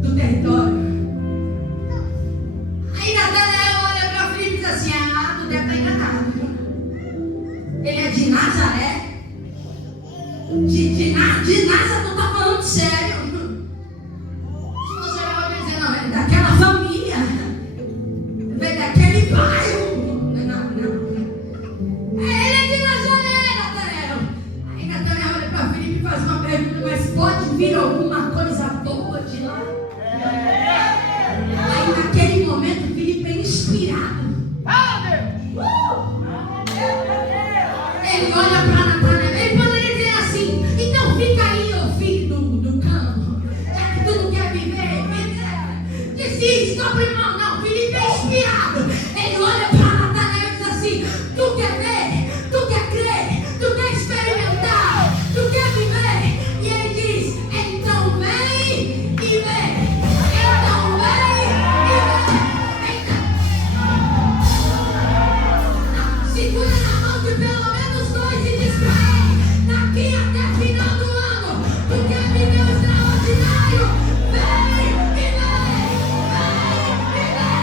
do território. Aí Natanael olha para Filipe e diz assim: ah, tu deve estar enganado. Ele é de Nazaré? De Nazaré, tu tá falando sério? Se você vai dizer, não, é daquela família, é daquele bairro. Não. Ele é de Nazaré, Natanael. Aí Natanael olha para Filipe e faz uma pergunta: mas pode vir alguma coisa boa de lá? Aí naquele momento Filipe é inspirado. Ele olha para Natanael, ele poderia dizer assim: então fica aí, ô filho do campo, já que tu não quer viver, desiste, dobra mão. Não, Filipe é inspirado. Ele olha para Natanael e diz assim: tu quer ver, tu quer crer, tu quer experimentar, tu quer viver? E ele diz: então vem e vê. Então vem e vê. Segura na mão de pelo menos dois e diz pra ele: daqui até final do ano, tu quer viver o extraordinário? Vem e vem, vem e vem.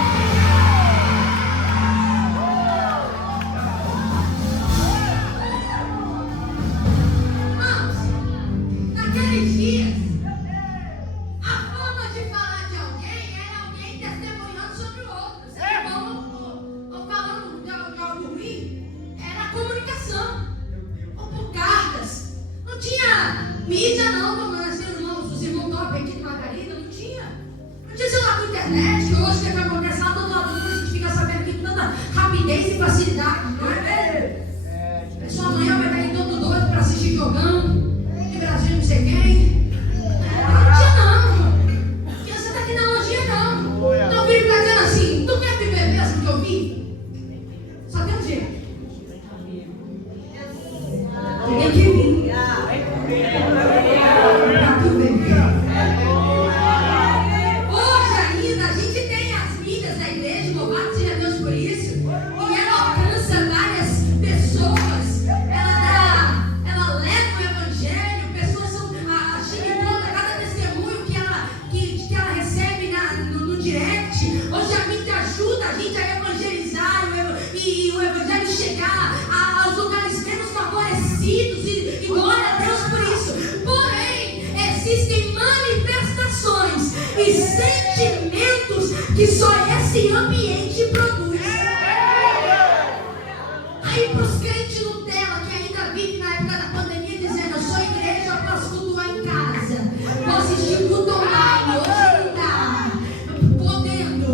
fortalecidos e glória a Deus por isso. Porém, existem manifestações e sentimentos que só esse ambiente produz. Aí para os crentes Nutella que ainda vivem na época da pandemia dizendo: eu sou igreja, eu posso cultuar em casa, posso assistir culto online, hoje não dá, podendo.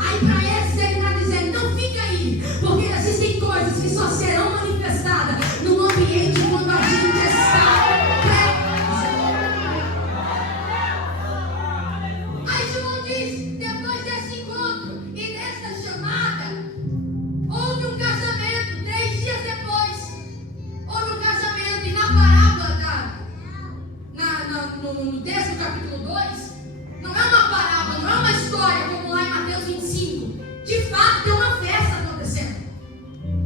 Aí para esses ele está dizendo: então fica aí, porque existem coisas que só serão manifestadas no ambiente quando a gente está preso. Aí João diz: depois desse encontro e dessa chamada, houve um casamento. 3 dias depois, houve um casamento. E na parábola no texto do capítulo 2, não é uma parábola, não é uma história como lá em Mateus 25. De fato, tem uma festa acontecendo.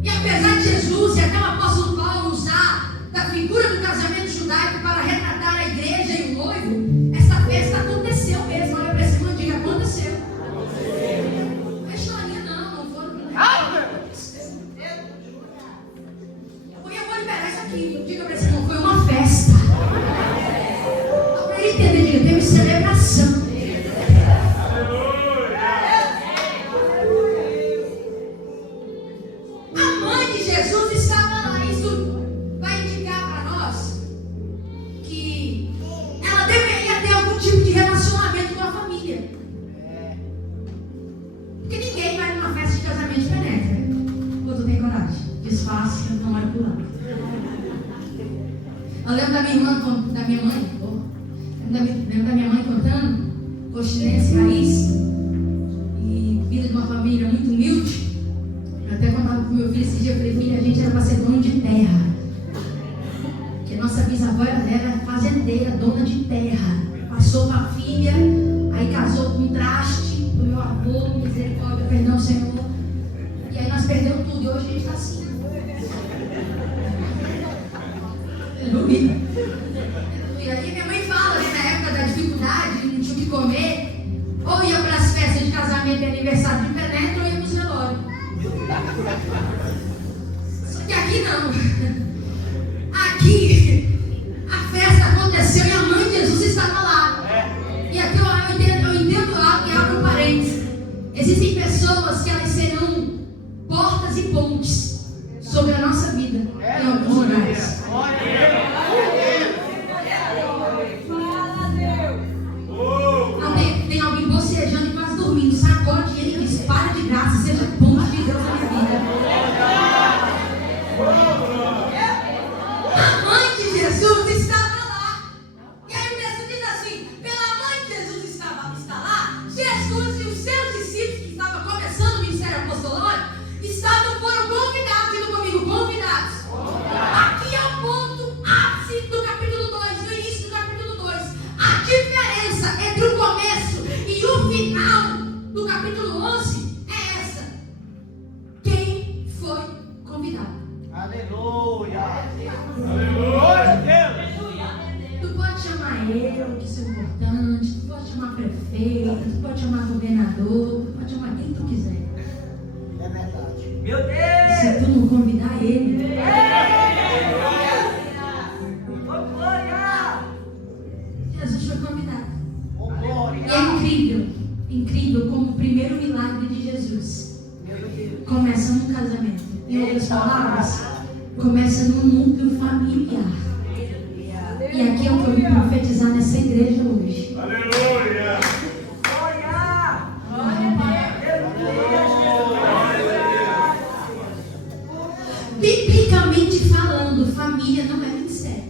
E apesar de Jesus e até o apóstolo Paulo usar da figura do casamento judaico para retratar a igreja e o noivo, essa festa aconteceu mesmo. Olha para esse irmão e diga: aconteceu. Não é historinha, não foram. Eu vou liberar isso aqui. Diga para esse irmão: foi uma festa. Para ele entender, diga: teve celebração. A mãe de Jesus estava lá. Isso vai indicar para nós que ela deveria ter algum tipo de relacionamento com a família. Porque ninguém vai numa festa de casamento de penetra. Ou tu tem coragem? Desfaça, não vai pular. Eu lembro da minha mãe contando coxinense raiz e vida de uma família muito humilde. Eu até contava para o meu filho esse dia, eu falei: filho, a gente era para ser dono de terra. Porque nossa bisavó era fazendeira, dona de terra. Passou para a filha, aí casou com um traste do meu avô, misericórdia, perdão, Senhor. E aí nós perdemos tudo e hoje a gente está assim. Aleluia. E aí minha mãe fala, né, na época da dificuldade, não tinha o que comer, ou ia para as festas de casamento e aniversário de penetra, ou ia para os velórios. Só que aqui não. Aqui a festa aconteceu e a mãe de Jesus estava lá. E aqui eu entendo algo e abro um parênteses. Existem pessoas que elas serão portas e pontes sobre a nossa vida em alguns lugares. Tem alguém bocejando e quase dormindo. Sacode ele e diz: para de graça, seja ponte de Deus na minha vida. A mãe de Jesus estava lá. E aí o texto diz assim: pela mãe de Jesus está lá, Jesus e os seus discípulos que estavam começando o ministério apostológico foram convidados. Diga comigo: convidados. Aqui é o ponto ápice do capítulo 2, no início do capítulo 2. A diferença entre o começo e o final do capítulo 11 é essa: quem foi convidado. Aleluia! Aleluia! Tu pode chamar eu, que sou importante, tu pode chamar prefeito, tu pode chamar governador, tu pode chamar quem tu quiser. É verdade. Meu Deus! Se tu não convidar ele, Jesus foi convidado. E é incrível como o primeiro milagre de Jesus começa num casamento. Em outras palavras, começa num núcleo familiar. E aqui é o que eu vim profetizar nessa igreja hoje. Aleluia! Biblicamente falando, família não é ministério.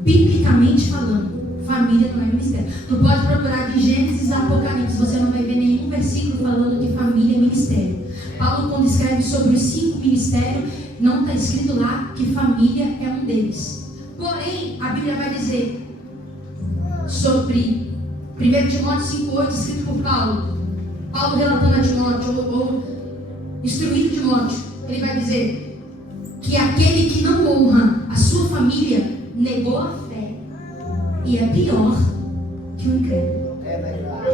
Biblicamente falando, família não é ministério. Tu pode procurar de Gênesis a Apocalipse, você não vai ver nenhum versículo falando que família é ministério. Paulo, quando escreve sobre os 5 ministérios, não está escrito lá que família é um deles. Porém, a Bíblia vai dizer sobre 1 Timóteo 5,8, escrito por Paulo relatando a Timóteo, ou instruindo Timóteo, ele vai dizer que aquele que não honra a sua família negou a fé e é pior que o incrédulo. É verdade.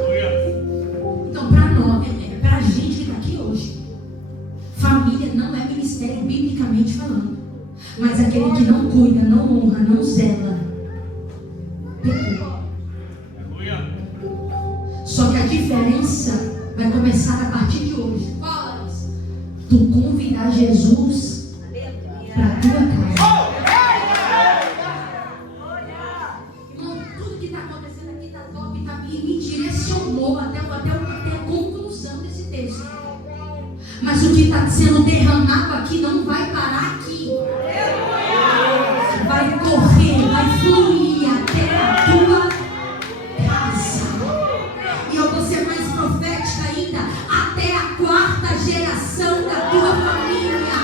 Então, para nós, para a gente que está aqui hoje, família não é ministério biblicamente falando. Mas aquele que não cuida, não honra, não zela, pecou. Só que a diferença vai começar a partir de hoje. Tu convidar Jesus para a tua casa. Irmão, tudo que está acontecendo aqui está top, está me direcionou até a conclusão desse texto. Mas o que está sendo derramado aqui não vai parar aqui. Vai correr, vai fluir até a tua casa. E eu vou ser mais profética ainda, até a quarta geração da tua família.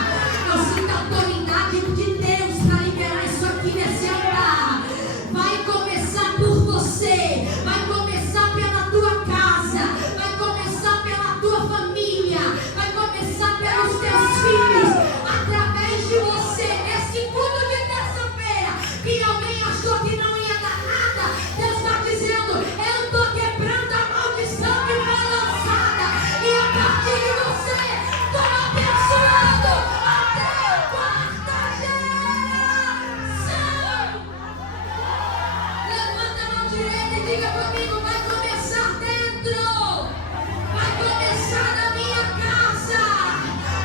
Eu sinto a autoridade de Deus para liberar isso aqui nesse altar. Vai começar por você, vai começar pela tua casa, vai começar pela tua família, vai começar pelos teus filhos, através de você. Nesse culto de terça-feira, que alguém achou que não ia dar nada, Deus está dizendo: eu estou quebrando a maldição que foi lançada, e a partir de você estou abençoando até a quarta geração. Levanta a mão direita e diga comigo: vai começar dentro, vai começar na minha casa,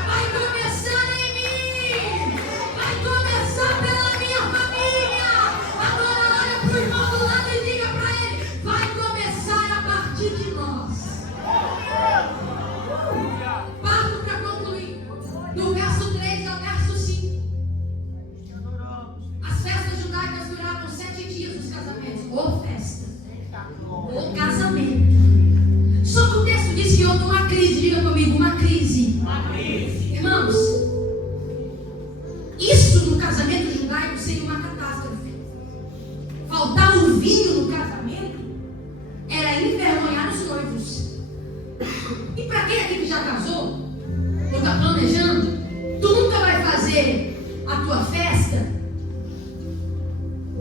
vai começar em mim, vai começar pela minha família. Agora olha para o irmão do lado e diga para ele: vai começar a partir de nós. Parto para concluir. Do verso 3 ao verso 5. As festas judaicas duravam 7 dias, os casamentos. Ou festa, ou casamento. Só que o texto diz que houve uma crise. Diga comigo: uma crise. Irmãos, isso no casamento judaico seria uma catástrofe. Faltar o vinho no casamento era envergonhar os noivos. E para quem aqui que já casou, ou está planejando, tu nunca vai fazer a tua festa,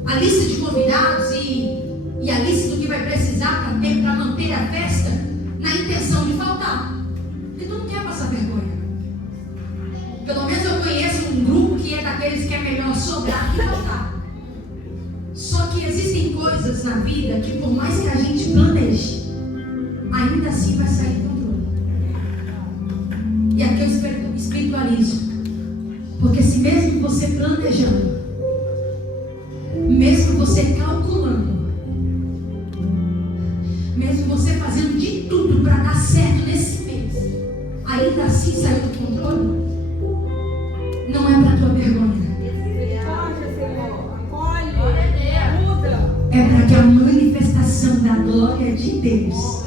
a lista de convidados e a lista do que vai precisar para manter a festa, na intenção de faltar. Porque tu não quer passar vergonha. Pelo menos eu conheço um grupo que é daqueles que é melhor sobrar que faltar. Só que existem coisas na vida que, por mais que a gente planeje, ainda assim vai sair do controle. E aqui eu espiritualizo. Porque se mesmo você planejando, mesmo você calculando, mesmo você fazendo de tudo para dar certo nesse mês, ainda assim saiu do controle, não é para tua vergonha. É para que a manifestação da glória de Deus.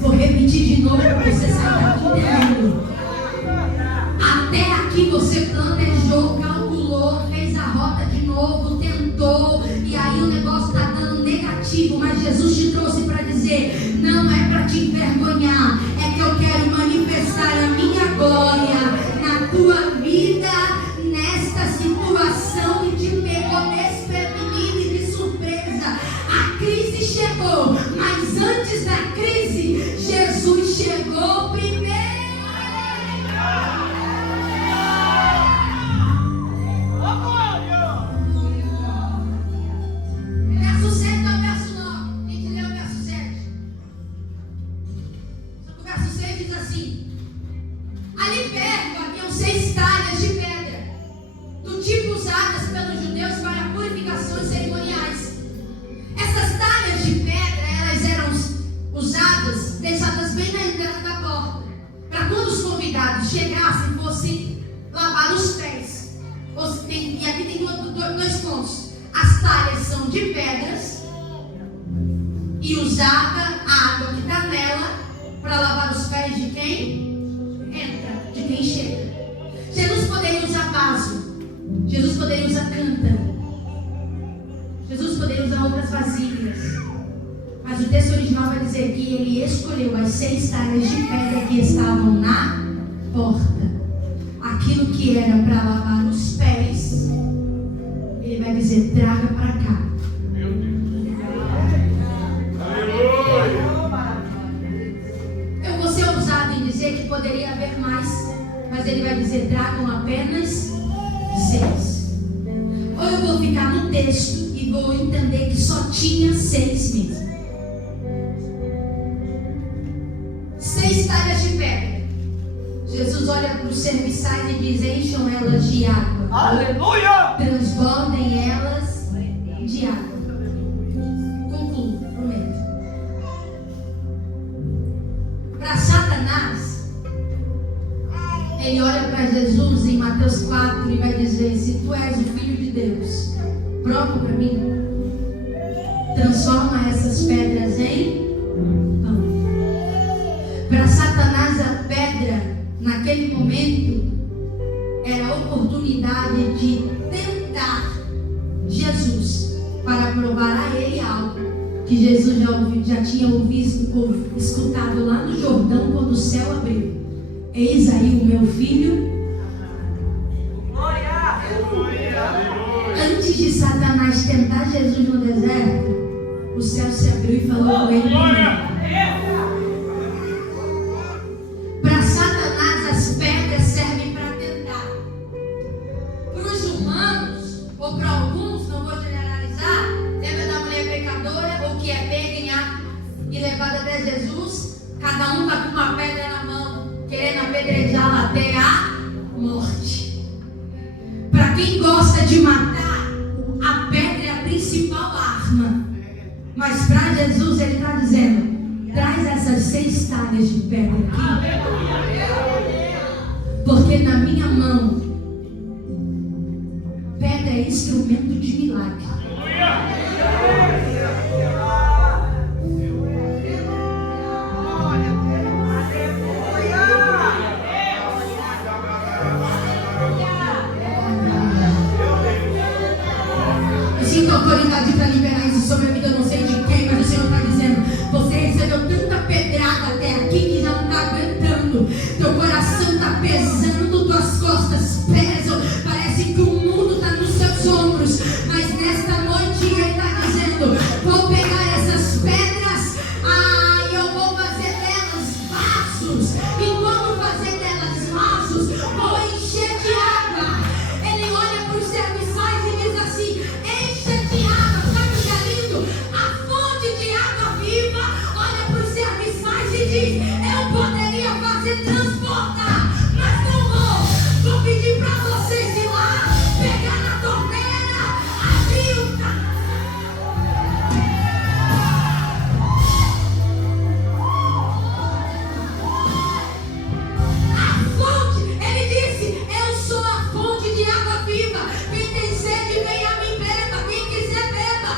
Vou repetir de novo para você sair daqui entendendo. Até aqui você planejou, calculou, fez a rota de novo, tentou, e aí o negócio está dando negativo, mas Jesus te trouxe para dizer: não é para te envergonhar, é que eu quero manifestar a minha glória na tua vida, nesta situação que te pegou desprevenido e de surpresa. A crise chegou, mas antes da crise, Jesus chegou primeiro. Verso 7 ao verso 9. Quem te leu o verso 7? Só que o verso 6 diz assim: ali perto haviam 6 talhas de pedra, do tipo usadas pelos judeus para purificações cerimoniais. Essas talhas de pedra, elas eram usadas, deixadas bem na entrada da porta, para quando os convidados chegassem, fossem lavar os pés. E aqui tem dois pontos. As talhas são de pedras e usada a água que está nela para lavar os pés de quem entra, de quem chega. Jesus poderia usar vaso, Jesus poderia usar cântaro, Jesus poderia usar outras vasilhas, mas o texto original vai dizer que ele escolheu as 6 talhas de pedra que estavam na porta. Aquilo que era para lavar os pés, ele vai dizer: traga para cá. Eu vou ser ousado em dizer que poderia haver mais Mas ele vai dizer: tragam apenas 6. Ou eu vou ficar no texto e vou entender que só tinha 6 mesmo. 6 talhas de pedra. Jesus olha para os serviçais e diz: encham elas de água. Aleluia! Transbordem elas de água. Concluo, prometo. Para Satanás, ele olha para Jesus em Mateus 4 e vai dizer: se tu és o Filho de Deus, prova para mim. Transforma essas pedras em pão. Para Satanás, a pedra, naquele momento, era a oportunidade de tentar Jesus para provar a ele algo que Jesus já tinha escutado lá no Jordão, quando o céu abriu. Eis aí o meu filho. Antes de Satanás tentar Jesus no deserto, o céu se abriu e falou com ele. Para Satanás, as pedras servem para tentar. Para os humanos, ou para alguns, não vou generalizar, lembra da mulher pecadora, ou que é pega em ato e levada até Jesus? Cada um está com uma pedra na mão, querendo apedrejá-la até a morte. Para quem gosta de matar, a pedra é a principal arma. Mas para Jesus ele está dizendo: traz essas 6 talhas de pedra aqui, porque na minha mão pedra é instrumento de milagre. Eu sinto autoridade para liberar isso sobre a vida, eu não sei de quem, mas o Senhor está dizendo: você recebeu tanta pedrada até aqui que já não está aguentando. Teu coração está pesando, tuas costas pesam, parece que o mundo está nos seus ombros. Mas nesta noite Ele está dizendo: vou pegar essas pedras, e eu vou fazer delas vasos. E quando fazer delas vasos, vou encher de água. Ele olha para os serviçais e diz assim: encha de água. Sabe o que é lindo? A fonte de água viva olha para os serviçais e diz: eu poderia fazer transportar, mas não vou. Vou pedir para vocês ir lá, pegar na torneira, abrir o a fonte. Ele disse: eu sou a fonte de água viva. Quem tem sede, vem a mim, beba. Quem quiser, beba.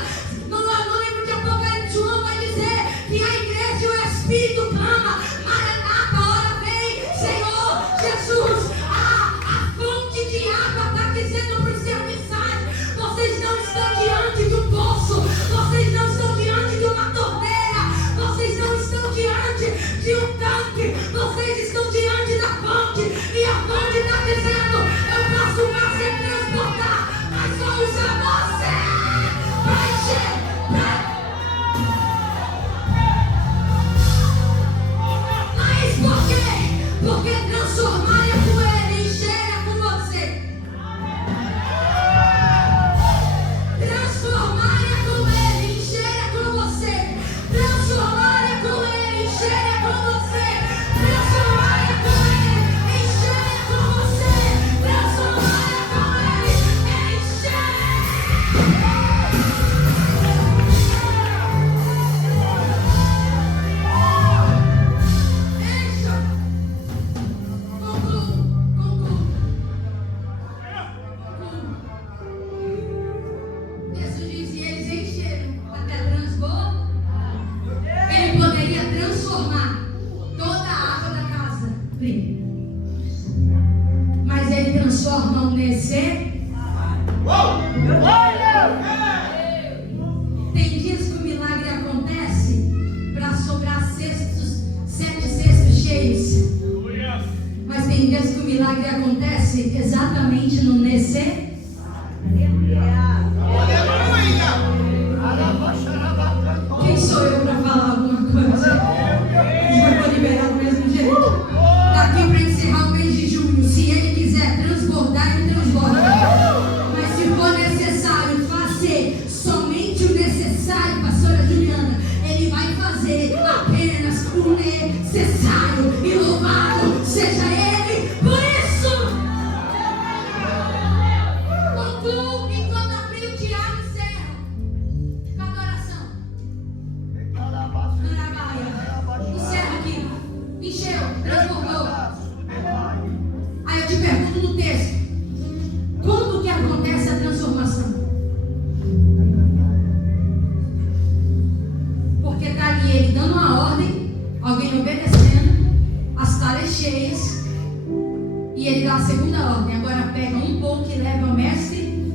No livro de Apocalipse, João vai dizer que a igreja e o Espírito clama: Maranata, hora vem, Senhor Jesus. A fonte de água está dizendo para os serviçais: vocês não estão diante de um poço, vocês não estão diante de uma torneira, vocês não estão diante de um tanque, vocês estão diante da fonte. E a fonte está dizendo: eu posso fazer transportar, mas vou usar você para encher. Mas por quê? Porque transformar é com Ele, encher é com você. Transformar é com Ele, encher é com você. Transformar é com Ele, encher é com você. Transformar é com Ele, encher é com você. Transformar é com Ele, encher. Encha. Concluo. Jesus diz: e eles encheram até transbordar. Ele poderia transformar toda a água da casa, mas ele transforma o Nesê. Tem dias que o milagre acontece para sobrar 7 cestos cheios. Mas tem dias que o milagre acontece exatamente no Nesê. Quem sou eu para falar alguma coisa? Eu vou liberar do mesmo jeito. Daqui para encerrar o mês de junho, se necessário. E louvado seja Ele por isso. Concluo enquanto abri o Tiago e Serra com a adoração. O Serra aqui encheu, transformou. Aí eu te pergunto no texto: quando que acontece a transformação? Porque está ali ele dando uma ordem, alguém obedecendo, as talhas cheias, e ele dá a segunda ordem: agora pega um pouco e leva ao mestre,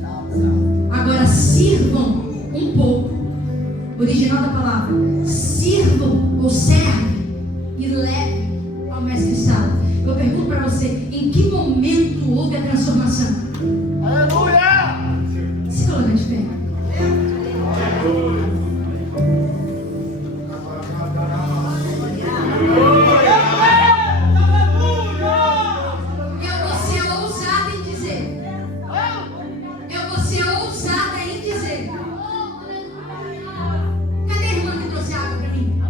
agora sirvam um pouco. Original da palavra: sirvam ou serve e leve ao mestre Sala. Eu pergunto para você: em que momento houve a transformação? Aleluia! Se coloca de pé. Eu vou ser ousada em dizer. Eu vou ser ousada em dizer. Cadê a irmã que trouxe água para mim?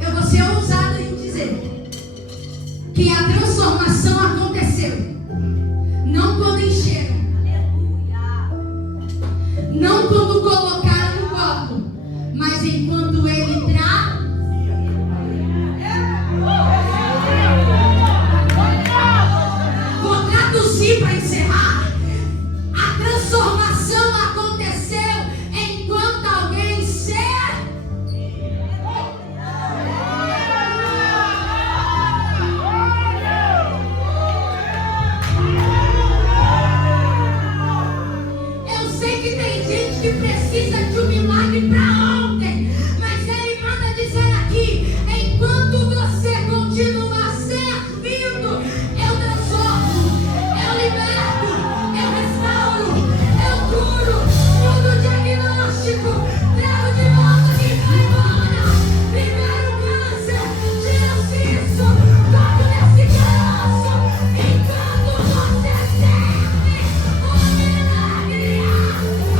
Eu vou ser ousada em dizer que a transformação aconteceu não quando encheram, não quando colocaram no copo, mas enquanto ele Vou traduzir para encerrar. A transformação aconteceu enquanto alguém Eu sei que tem gente que precisa de um milagre para ontem, mas ele manda dizer aqui: enquanto você continua servindo, eu transformo, eu liberto, eu restauro, eu curo, mudo o diagnóstico, trago de volta quem vai embora, libero o câncer, tiro isso, toco nesse caroço, enquanto você serve, o milagre acontece.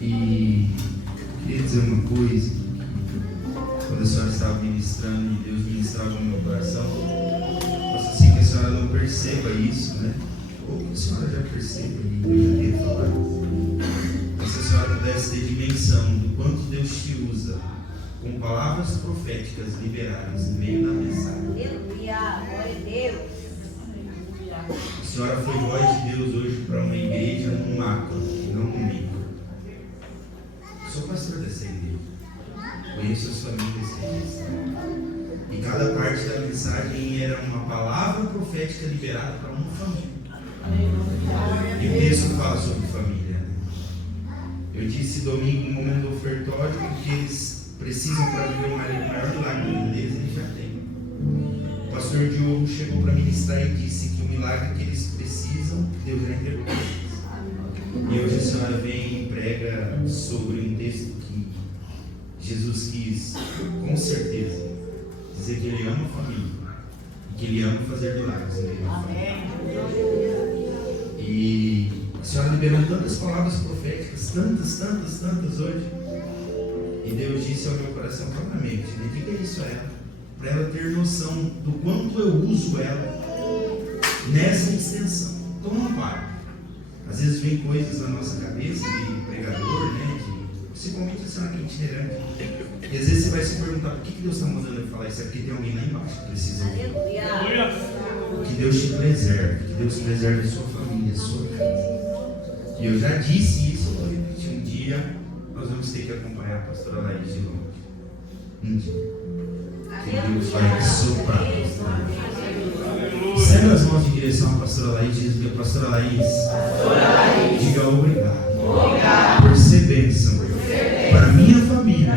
E queria dizer uma coisa, quando a senhora estava ministrando e Deus ministrava no meu coração, posso assim que a senhora não perceba isso, né? Ou que a senhora já perceba e eu já tenha falado. Mas se a senhora pudesse ter dimensão do quanto Deus te usa com palavras proféticas liberadas no meio da mensagem. Aleluia, glória a Deus. A senhora foi voz de Deus hoje para uma igreja no macro, não no micro. Eu sou pastor dessa igreja. Conheço as famílias que aqui estão. E cada parte da mensagem era uma palavra profética liberada para uma família. E o texto fala sobre família. Eu disse domingo no momento do ofertório que eles precisam para viver o maior milagre deles, eles já têm. O pastor Diogo chegou para ministrar e disse que o milagre que eles precisam, Deus já entregou para eles. E hoje a senhora vem e prega sobre um texto que Jesus quis, com certeza, dizer que Ele ama a família e que Ele ama fazer milagres no meio da família. E a senhora liberou tantas palavras proféticas, tantas hoje. E Deus disse ao meu coração claramente: dedica isso a ela, para ela ter noção do quanto eu uso ela nessa extensão. Então não pare. Às vezes vem coisas na nossa cabeça de pregador, né? Principalmente a senhora que é itinerante. E às vezes você vai se perguntar por que Deus está mandando eu falar isso? É porque tem alguém lá embaixo que precisa ouvir. Que Deus te preserve, que Deus preserve a sua família, a sua casa. E eu já disse isso, eu vou repetir. Um dia nós vamos ter que acompanhar a pastora Laís de longe. Um dia. Que Deus vai soprar a pastora Laís. Estenda as mãos em direção à pastora Laís e diz: pastora Laís, diga obrigado por ser bênção para a minha família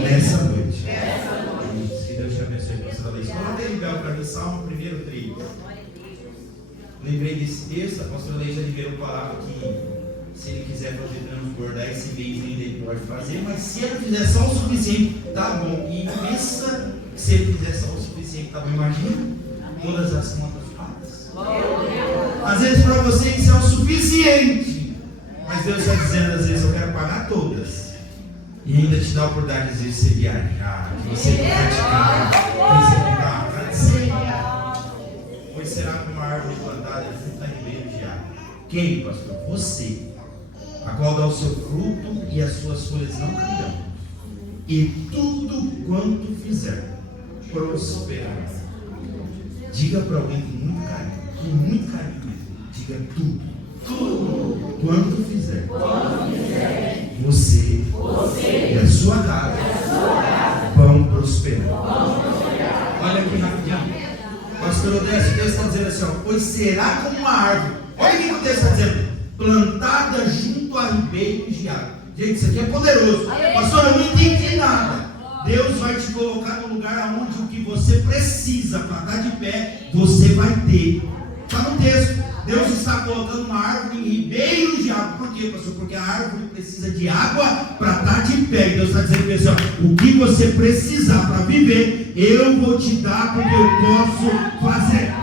nessa noite. Que Deus te abençoe, pastora Laís. Quando ele veio para mim, Salmo 1:3. Lembrei desse texto, a pastora Laís já liberou a palavra que se ele quiser fazer transbordar esse mês ainda ele pode fazer, mas se ele fizer só o suficiente, tá bom. E pensa que se ele fizer só o suficiente, tá bom. Imagina todas as contas pagas. Às vezes para você isso é o suficiente, mas Deus está dizendo, às vezes eu quero pagar todas e ainda te dá a oportunidade de você viajar, de você praticar, de você mudar para dizer: pois será como uma árvore plantada junto a ribeiro de água. Quem, pastor? Você, a qual dá o seu fruto e as suas folhas não cairão, e tudo quanto fizer prosperará. Diga para alguém com muito carinho, diga tudo quanto fizer, você e a sua casa vão prosperar. Olha aqui rapidinho, pastor Odécio, Deus está dizendo assim, ó, pois será como uma árvore. Olha o que o texto está dizendo: plantada junto a ribeiros de água. Gente, isso aqui é poderoso. Pastor, eu não entendi nada. Deus vai te colocar no lugar onde o que você precisa para estar de pé, você vai ter. Está no texto. Deus está colocando uma árvore em ribeiros de água. Por quê, pastor? Porque a árvore precisa de água para estar de pé. E Deus está dizendo assim, ó, o que você precisar para viver, eu vou te dar, porque eu posso fazer.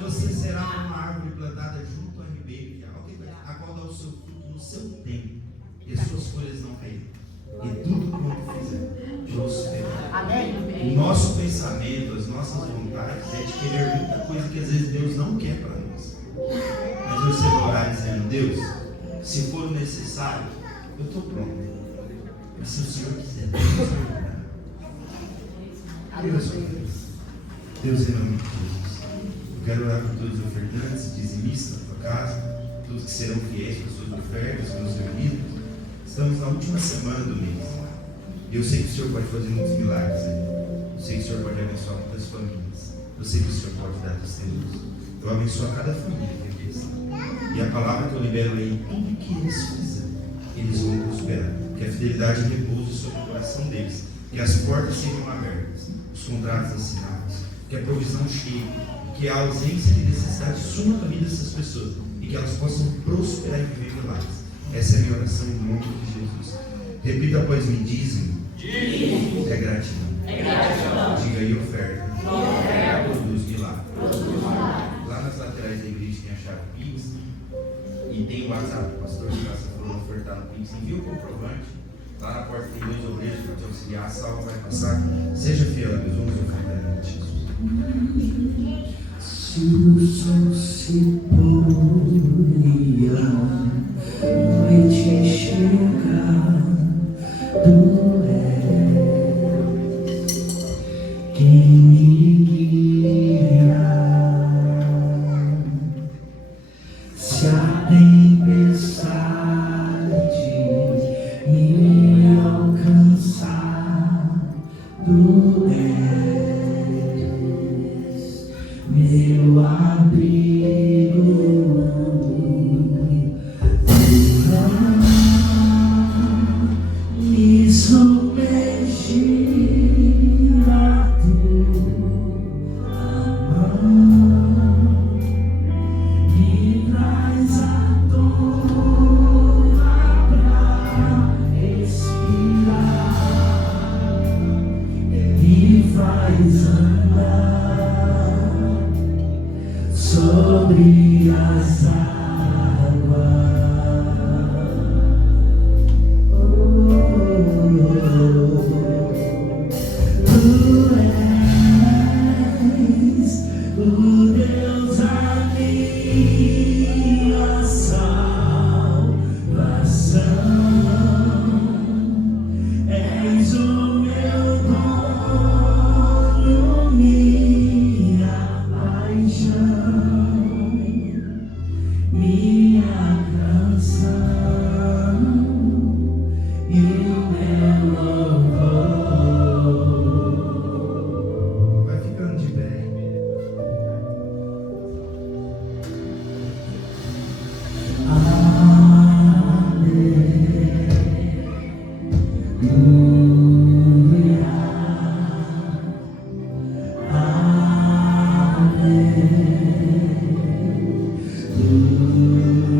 Pois você será uma árvore plantada junto a ribeiro de água, a qual dá o seu fruto no seu tempo, e as suas folhas não caírão. E tudo quanto fizer prosperará. Amém. O nosso pensamento, as nossas vontades é de querer muita coisa que às vezes Deus não quer para nós. Mas você vai orar dizendo: Deus, se for necessário, eu estou pronto. Mas se o Senhor quiser, Deus vai orar. Deus, em nome de Jesus, eu quero orar por todos os ofertantes, dizimistas da tua casa, todos que serão fiéis para as suas ofertas, pelos seus líderes. Estamos na última semana do mês. Eu sei que o Senhor pode fazer muitos milagres aí. Eu sei que o Senhor pode abençoar muitas famílias. Eu sei que o Senhor pode dar testemunhos. Eu abençoo a cada família que aqui está. E a palavra que eu libero aí, tudo que eles fizerem, eles vão prosperar. Que a fidelidade repouse sobre o coração deles. Que as portas sejam abertas, os contratos assinados, que a provisão chegue, que a ausência de necessidade suma da vida dessas pessoas e que elas possam prosperar e viver milagres. Essa é a minha oração em nome de Jesus. Repita após mim: dízimo. É gratidão. Diga aí: oferta. Produz milagre. Lá nas laterais da igreja tem a chave Pix e tem o WhatsApp. O pastor Cássio falou ofertar. Pix, envia o comprovante. Lá na porta tem 2 obreiros para te auxiliar, a salva vai passar. Seja fiel a Deus, vamos ouvir em nome de Jesus. Se o sol se pôr e a noite chegar, tu és quem me guia. Se a tempestade me alcançar, tu és meu abrigo, me submergir a tua mão, me traz a tona pra respirar, me faz andar sobre as águas. Tu és o Deus a minha salvação, és o meu dono, minha paixão, minha canção e o meu louvor. Vai ficando de pé.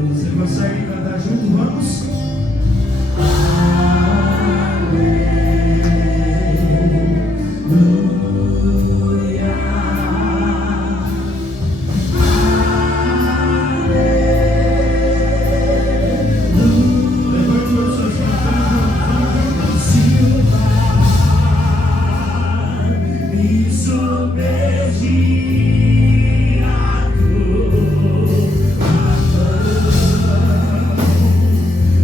Você consegue cantar junto? Vamos? Levante todas as suas mãos. Me submergir a tua mão,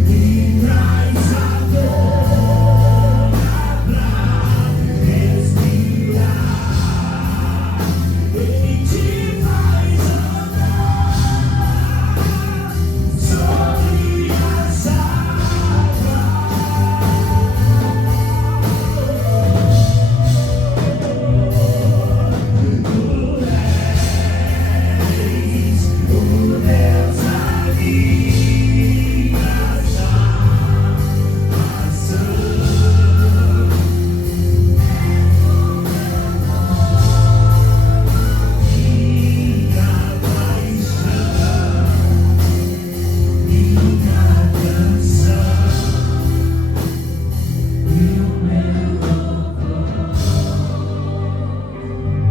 me traz a dor pra respirar, e te faz andar sobre as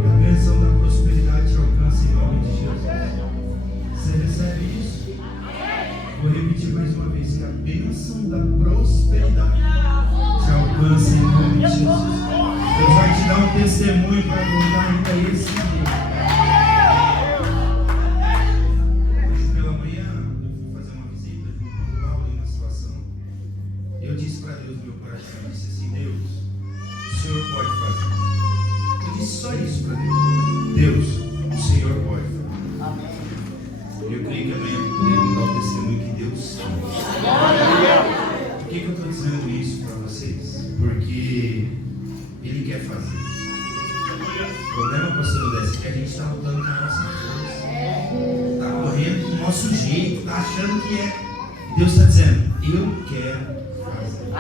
A bênção da prosperidade te alcança em nome de Jesus. Você recebe isso? Vou repetir mais uma vez: que a bênção da prosperidade te alcança em nome de Jesus. Deus vai te dar um testemunho para contar ainda esse dia. Hoje pela manhã eu fui fazer uma visita junto com o Paulo em uma situação. Eu disse para Deus no meu coração, eu disse assim: Deus, o Senhor pode fazer. Eu disse só isso para Deus. Deus, o Senhor pode fazer. Eu creio que amanhã eu poderei dar o testemunho que Deus faz. Por que eu estou dizendo isso para vocês? Porque Ele quer fazer. O problema, pastor Odessa, é que a gente está lutando com a nossa força. Está correndo do nosso jeito, está achando que é. E Deus está dizendo: eu quero fazer.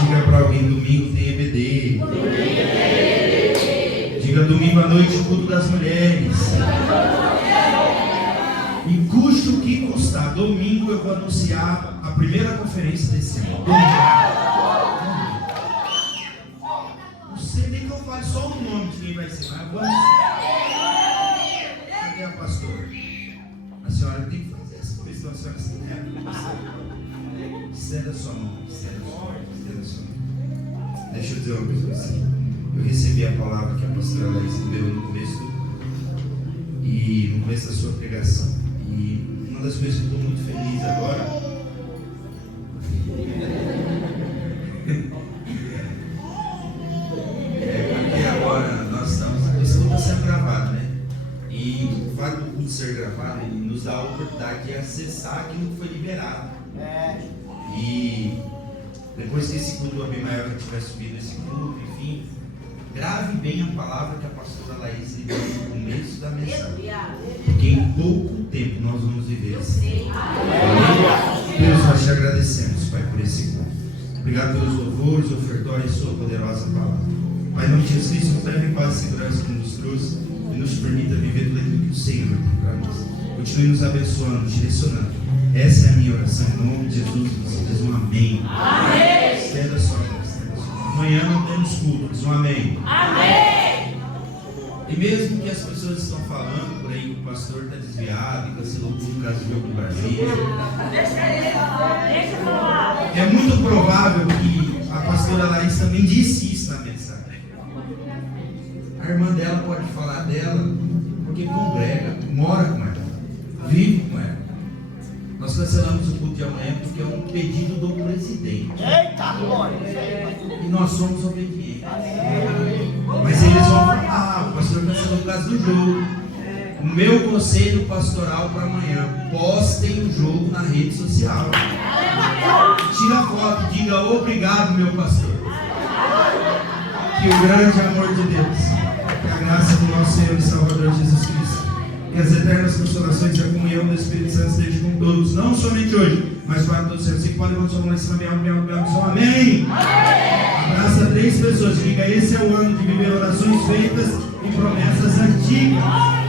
Diga para alguém: domingo tem EBD. Diga: domingo à noite, o culto das mulheres. E custe o que custar, domingo eu vou anunciar a primeira conferência desse ano. Não sei nem que eu fale só o nome de quem vai ser, mas eu vou anunciar. Cadê a pastora? A senhora tem que fazer essa coisa, a senhora se leva. Estenda a sua mão. Estenda a sua mão. Estenda a sua mão. Deixa eu dizer uma coisa para você. Eu recebi a palavra que a pastora Laís deu no começo da sua pregação. E uma das coisas que eu estou muito feliz agora é porque agora nós estamos. Esse culto está sendo gravado, né? E o fato do culto ser gravado, ele nos dá a oportunidade de acessar aquilo que foi liberado. E depois que esse culto do Abimael tiver subido esse culto, enfim, grave bem a palavra que a pastora Laís liberou no começo da mensagem. Porque em pouco tempo nós vamos viver assim. Deus, nós te agradecemos, Pai, por esse culto. Obrigado pelos louvores, ofertórios e sua poderosa palavra. Pai, em nome de Jesus Cristo, leve em paz e segurança que nos trouxe e nos permita viver tudo aquilo que o Senhor tem para nós. Continue nos abençoando, nos direcionando. Essa é a minha oração, em nome de Jesus. Você diz um amém. Amém. Estenda só, estenda só. Amanhã não temos culto, diz um amém. Amém. E mesmo que as pessoas estão falando por aí que o pastor está desviado e cancelou tudo por causa do jogo do Brasil, Deixa eu falar. é muito provável que a pastora Laís também disse isso na mensagem. A irmã dela pode falar dela porque congrega, mora com ela, vive com ela. Nós cancelamos o culto de amanhã porque é um pedido do presidente. Eita, glória! E nós somos obedientes. Mas eles vão falar, o pastor cancelou por causa do jogo. O meu conselho pastoral para amanhã: postem o jogo na rede social. Tira a foto, diga obrigado, meu pastor. Que o grande amor de Deus, que a graça do nosso Senhor e Salvador Jesus Cristo, e as eternas consolações e a comunhão do Espírito Santo esteja com todos, não somente hoje, mas para todos sempre. Você que pode levantar sua mão em cima, amém. Abraça 3 pessoas, diga: esse é o ano de viver orações feitas e promessas antigas.